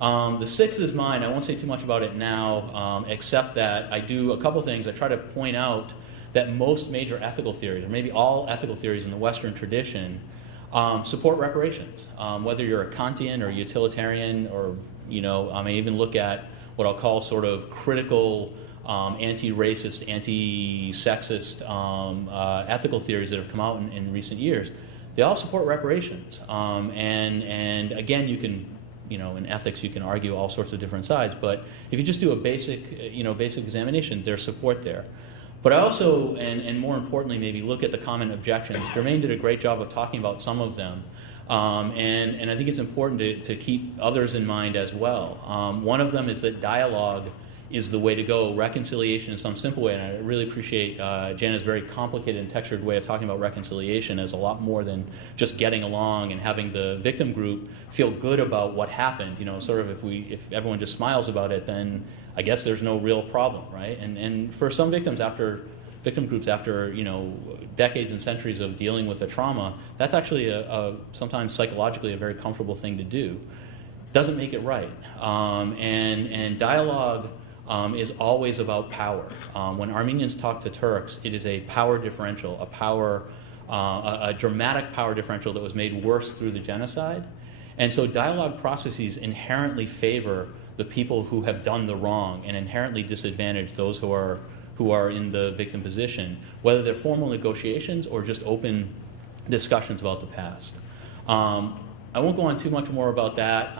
The sixth is mine. I won't say too much about it now, except that I do a couple things. I try to point out that most major ethical theories, or maybe all ethical theories in the Western tradition, support reparations. Whether you're a Kantian or utilitarian, or I may even look at what I'll call sort of critical anti-racist, anti-sexist ethical theories that have come out in recent years. They all support reparations. And again, you can, in ethics, you can argue all sorts of different sides. But if you just do a basic examination, there's support there. But I also, and more importantly, maybe look at the common objections. Jermaine did a great job of talking about some of them. And I think it's important to keep others in mind as well. One of them is that dialogue is the way to go. Reconciliation in some simple way, and I really appreciate Janna's very complicated and textured way of talking about reconciliation as a lot more than just getting along and having the victim group feel good about what happened. Sort of if everyone just smiles about it, then I guess there's no real problem, right? And for some victim groups after decades and centuries of dealing with a trauma, that's actually sometimes psychologically a very comfortable thing to do. Doesn't make it right. And dialogue is always about power. When Armenians talk to Turks, it is a power differential, a dramatic power differential that was made worse through the genocide. And so dialogue processes inherently favor the people who have done the wrong and inherently disadvantage those who are in the victim position, whether they're formal negotiations or just open discussions about the past. I won't go on too much more about that.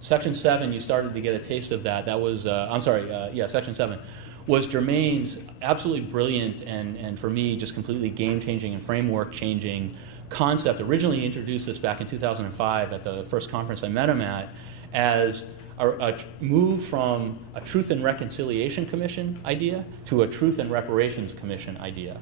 Section 7, you started to get a taste of that. That was, Section 7 was Jermaine's absolutely brilliant and for me just completely game-changing and framework-changing concept. Originally he introduced this back in 2005 at the first conference I met him at as a move from a Truth and Reconciliation Commission idea to a Truth and Reparations Commission idea,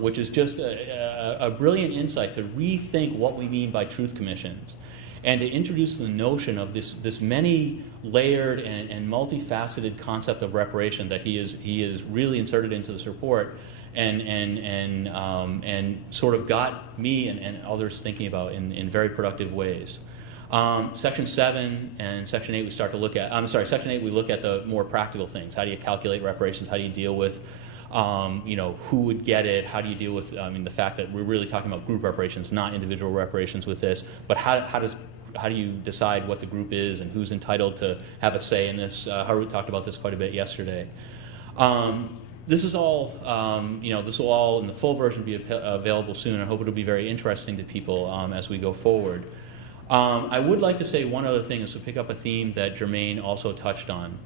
which is just a brilliant insight to rethink what we mean by truth commissions and to introduce the notion of this many-layered and multifaceted concept of reparation that he is really inserted into this report and sort of got me and others thinking about in very productive ways. Section 7 and Section 8 we start to look at, Section 8 we look at the more practical things. How do you calculate reparations? How do you deal with, who would get it? How do you deal with, the fact that we're really talking about group reparations, not individual reparations with this, but how do you decide what the group is and who's entitled to have a say in this? Harut talked about this quite a bit yesterday. This is all, this will all in the full version be available soon. I hope it'll be very interesting to people as we go forward. I would like to say one other thing is to pick up a theme that Jermaine also touched on.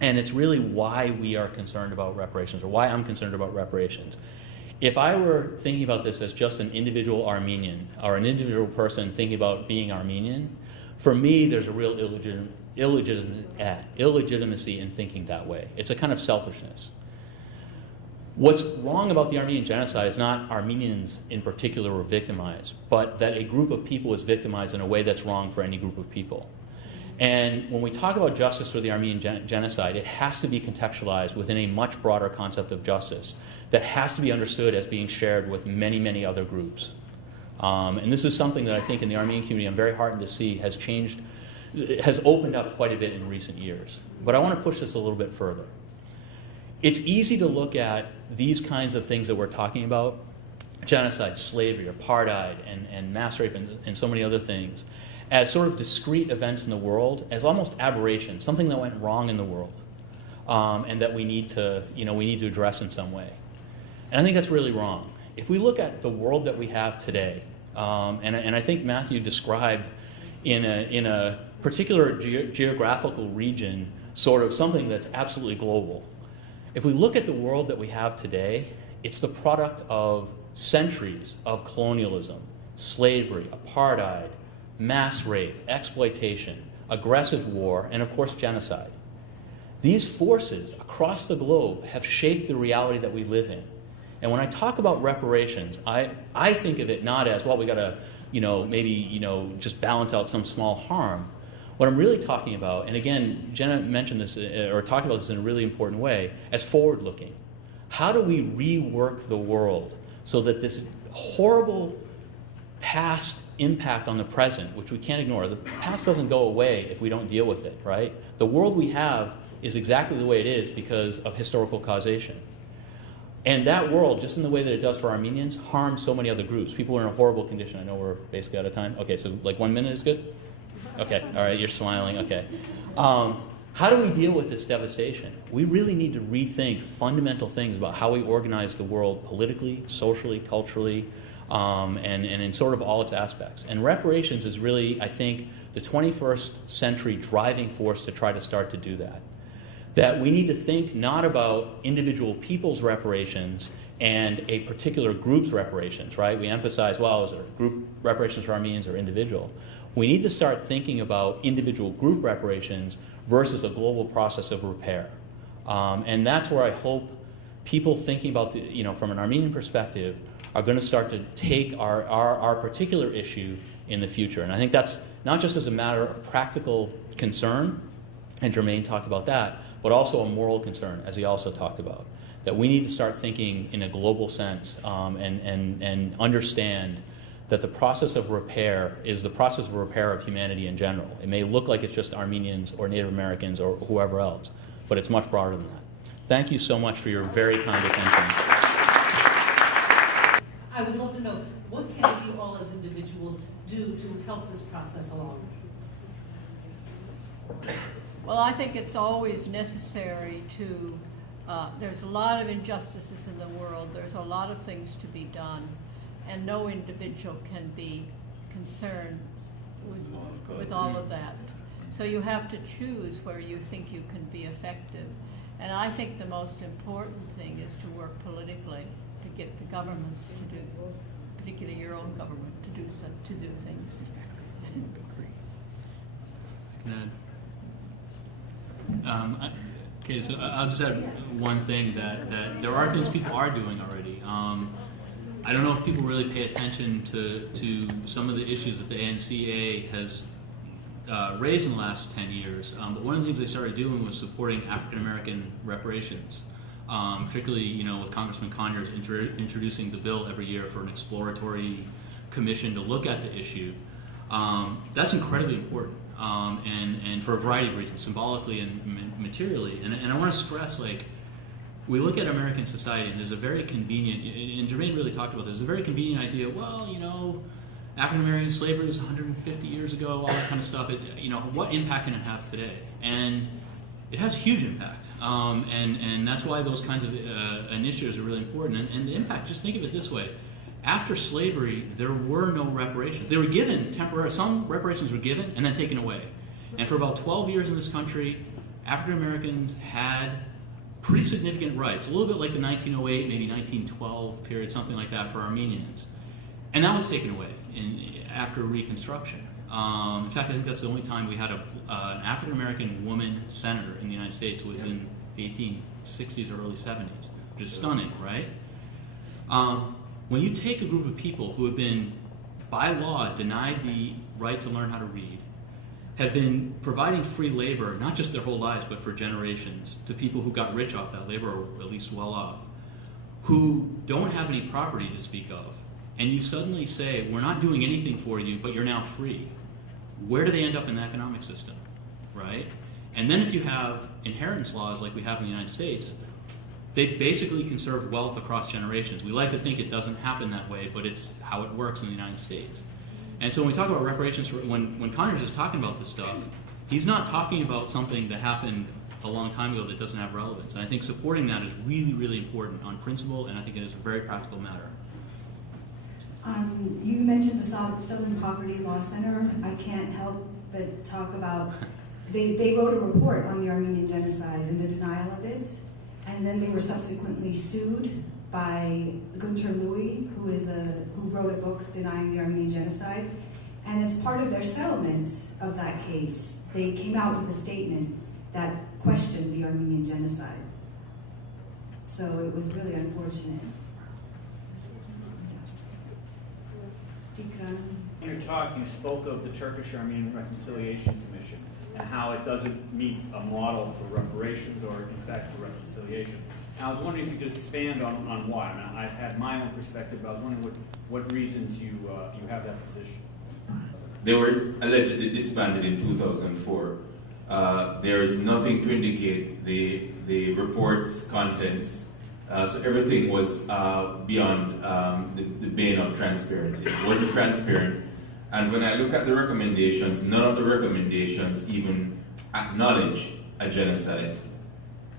And it's really why we are concerned about reparations, or why I'm concerned about reparations. If I were thinking about this as just an individual Armenian, or an individual person thinking about being Armenian, for me there's a real illegitimacy in thinking that way. It's a kind of selfishness. What's wrong about the Armenian genocide is not Armenians in particular were victimized, but that a group of people is victimized in a way that's wrong for any group of people. And when we talk about justice for the Armenian genocide, it has to be contextualized within a much broader concept of justice that has to be understood as being shared with many, many other groups. And this is something that I think in the Armenian community I'm very heartened to see has changed, has opened up quite a bit in recent years. But I want to push this a little bit further. It's easy to look at these kinds of things that we're talking about, genocide, slavery, apartheid, and mass rape, and so many other things, as sort of discrete events in the world, as almost aberrations, something that went wrong in the world, and that we need to address in some way. And I think that's really wrong. If we look at the world that we have today, and I think Matthew described in a particular geographical region sort of something that's absolutely global. If we look at the world that we have today, it's the product of centuries of colonialism, slavery, apartheid, mass rape, exploitation, aggressive war, and of course genocide. These forces across the globe have shaped the reality that we live in. And when I talk about reparations, I think of it not as, well, we got to, maybe, just balance out some small harm. What I'm really talking about, and again, Janna mentioned this, or talked about this in a really important way, as forward-looking. How do we rework the world so that this horrible past impact on the present, which we can't ignore, the past doesn't go away if we don't deal with it, right? The world we have is exactly the way it is because of historical causation. And that world, just in the way that it does for Armenians, harms so many other groups. People are in a horrible condition. I know we're basically out of time. Okay, so like 1 minute is good? Okay, all right, you're smiling, okay. How do we deal with this devastation? We really need to rethink fundamental things about how we organize the world politically, socially, culturally, and in sort of all its aspects. And reparations is really, I think, the 21st century driving force to try to start to do that. That we need to think not about individual people's reparations and a particular group's reparations, right? We emphasize, well, is it group reparations for Armenians or individual? We need to start thinking about individual group reparations versus a global process of repair. And that's where I hope people thinking about, from an Armenian perspective, are going to start to take our particular issue in the future. And I think that's not just as a matter of practical concern, and Jermaine talked about that, but also a moral concern, as he also talked about. That we need to start thinking in a global sense and understand that the process of repair is the process of repair of humanity in general. It may look like it's just Armenians or Native Americans or whoever else, but it's much broader than that. Thank you so much for your very kind attention. I would love to know, what can you all as individuals do to help this process along? Well, I think it's always necessary to, there's a lot of injustices in the world, there's a lot of things to be done, and no individual can be concerned with all of that. So you have to choose where you think you can be effective. And I think the most important thing is to work politically, to get the governments to do, particularly your own government, to do things. Okay, so I'll just add one thing, that there are things people are doing already. I don't know if people really pay attention to some of the issues that the ANCA has raised in the last 10 years, but one of the things they started doing was supporting African American reparations, particularly with Congressman Conyers introducing the bill every year for an exploratory commission to look at the issue. That's incredibly important, and for a variety of reasons, symbolically and materially. And I want to stress, we look at American society, and there's a very convenient, and Jermaine really talked about this, there's a very convenient idea, well, African American slavery was 150 years ago, all that kind of stuff. What impact can it have today? And it has huge impact, and that's why those kinds of initiatives are really important. And the impact, just think of it this way. After slavery, there were no reparations. They were given temporary, some reparations were given and then taken away. And for about 12 years in this country, African Americans had pretty significant rights, a little bit like the 1908, maybe 1912 period, something like that for Armenians. And that was taken away after Reconstruction. In fact, I think that's the only time we had an African American woman senator in the United States was in the 1860s or early 70s, which is stunning, right? When you take a group of people who have been, by law, denied the right to learn how to read, have been providing free labor, not just their whole lives, but for generations, to people who got rich off that labor, or at least well off, who don't have any property to speak of, and you suddenly say, we're not doing anything for you, but you're now free, where do they end up in the economic system, right? And then if you have inheritance laws like we have in the United States, they basically conserve wealth across generations. We like to think it doesn't happen that way, but it's how it works in the United States. And so when we talk about reparations, when Connor's just talking about this stuff, he's not talking about something that happened a long time ago that doesn't have relevance. And I think supporting that is really, really important on principle, and I think it is a very practical matter. You mentioned the Southern Poverty Law Center. I can't help but talk about, they wrote a report on the Armenian genocide and the denial of it, and then they were subsequently sued by Gunter Louis, who wrote a book denying the Armenian genocide. And as part of their settlement of that case, they came out with a statement that questioned the Armenian genocide. So it was really unfortunate. In your talk, you spoke of the Turkish-Armenian Reconciliation Commission and how it doesn't meet a model for reparations or, in fact, for reconciliation. And I was wondering if you could expand on why. I mean, I've had my own perspective, but I was wondering what reasons you have that position. They were allegedly disbanded in 2004. There is nothing to indicate the report's contents. So everything was beyond the bane of transparency. It wasn't transparent. And when I look at the recommendations, none of the recommendations even acknowledge a genocide.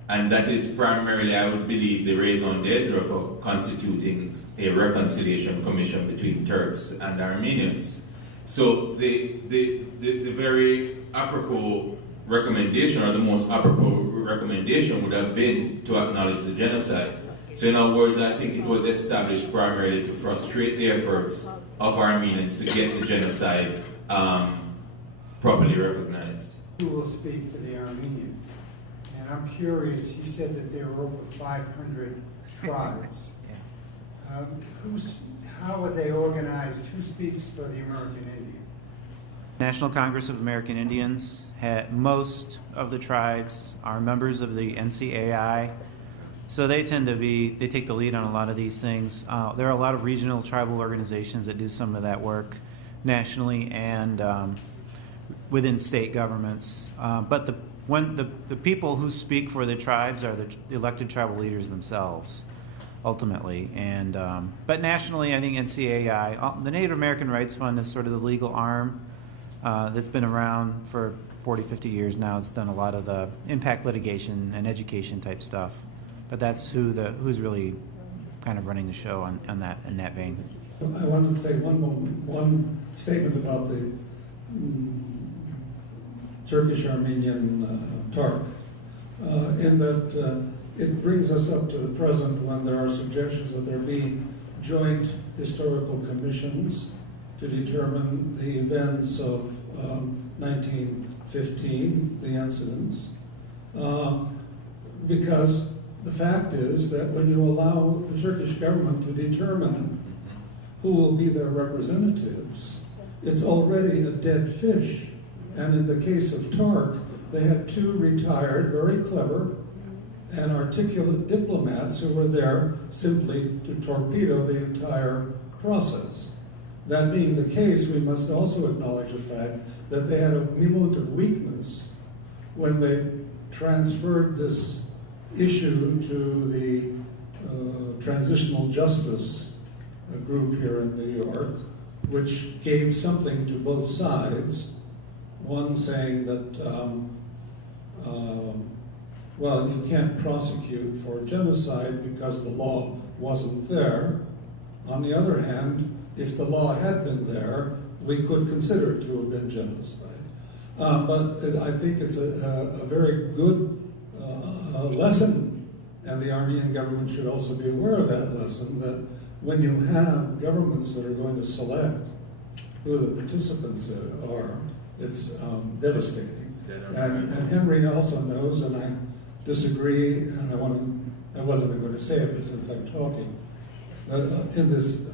And that is primarily, I would believe, the raison d'etre for constituting a reconciliation commission between Turks and Armenians. So the very apropos recommendation, or the most apropos recommendation, would have been to acknowledge the genocide. So in other words, I think it was established primarily to frustrate the efforts of Armenians to get the genocide properly recognized. Who will speak for the Armenians? And I'm curious, you said that there were over 500 tribes. How are they organized? Who speaks for the American Indian? National Congress of American Indians, most of the tribes are members of the NCAI, so they take the lead on a lot of these things. There are a lot of regional tribal organizations that do some of that work nationally and within state governments. But the people who speak for the tribes are the elected tribal leaders themselves, ultimately. And but nationally, I think NCAI, the Native American Rights Fund, is sort of the legal arm that's been around for 40, 50 years now. It's done a lot of the impact litigation and education type stuff. But that's who's really kind of running the show on that in that vein. I wanted to say one statement about the Turkish-Armenian TARC, in that it brings us up to the present when there are suggestions that there be joint historical commissions to determine the events of 1915, the incidents, because the fact is that when you allow the Turkish government to determine who will be their representatives, it's already a dead fish. And in the case of TARC, they had two retired, very clever and articulate diplomats who were there simply to torpedo the entire process. That being the case, we must also acknowledge the fact that they had a moment of weakness when they transferred this issue to the Transitional Justice group here in New York, which gave something to both sides. One saying that, well, you can't prosecute for genocide because the law wasn't there. On the other hand, if the law had been there, we could consider it to have been genocide. But I think it's a very good lesson, and the Armenian government should also be aware of that lesson, that when you have governments that are going to select who the participants are, it's devastating. And Henry also knows, and I disagree, and I wasn't going to say it, but since I'm talking, that in this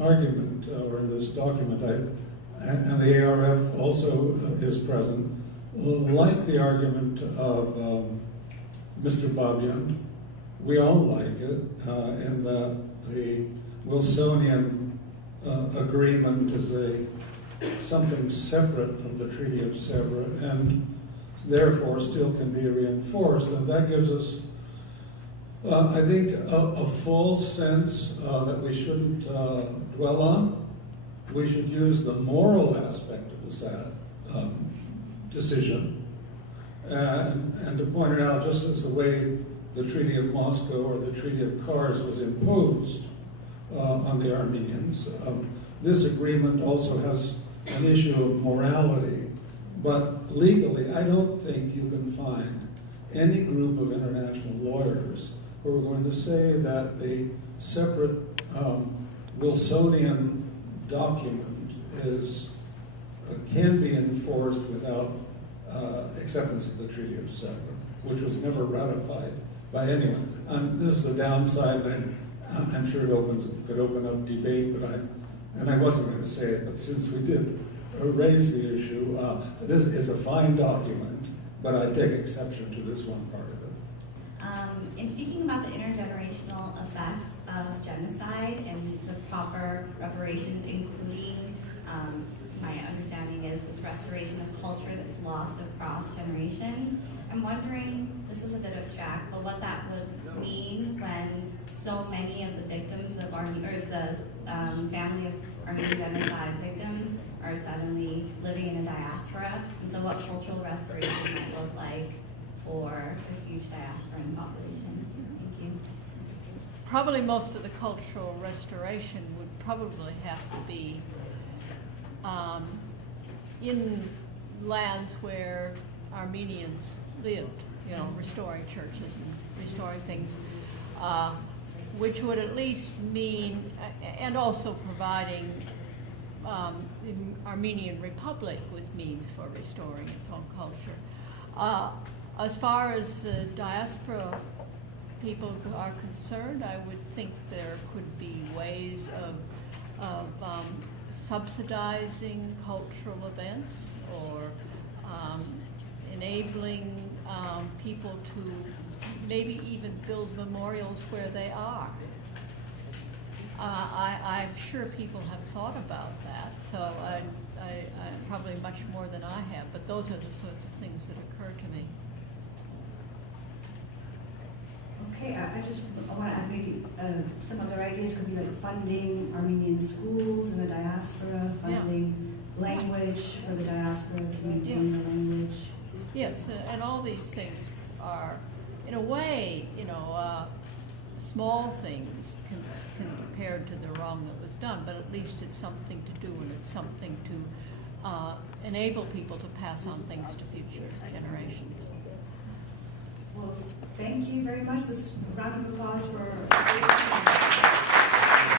argument, or in this document, and the ARF also is present, like the argument of Mr. Babian, we all like it, in that the Wilsonian agreement is something separate from the Treaty of Sèvres and therefore still can be reinforced. And that gives us, I think, a full sense that we shouldn't dwell on. We should use the moral aspect of that decision and to point it out just as the way the Treaty of Moscow or the Treaty of Kars was imposed on the Armenians. This agreement also has an issue of morality, but legally I don't think you can find any group of international lawyers who are going to say that the separate Wilsonian document can be enforced without acceptance of the Treaty of Sèvres, which was never ratified by anyone. This is a downside, and I'm sure it could open up debate, and I wasn't going to say it, but since we did raise the issue, this is a fine document, but I take exception to this one part of it. In speaking about the intergenerational effects of genocide and the proper reparations, including, my understanding is this restoration of culture that's lost across generations, I'm wondering, this is a bit abstract, but what that would mean when so many of the victims of family of Armenian genocide victims are suddenly living in a diaspora, and so what cultural restoration might look like for a huge diasporan population. Thank you. Probably most of the cultural restoration would probably have to be in lands where Armenians lived, restoring churches and restoring things, which would at least mean, and also providing the Armenian Republic with means for restoring its own culture. As far as the diaspora people are concerned, I would think there could be ways of subsidizing cultural events or enabling people to maybe even build memorials where they are. I'm sure people have thought about that, so I probably much more than I have, but those are the sorts of things that occur to me. Okay, I want to add maybe some other ideas could be like funding Armenian schools in the diaspora, funding language for the diaspora to maintain the language. Yes, and all these things are, in a way, small things compared to the wrong that was done, but at least it's something to do, and it's something to enable people to pass on things to future generations. Well, thank you very much. This round of applause for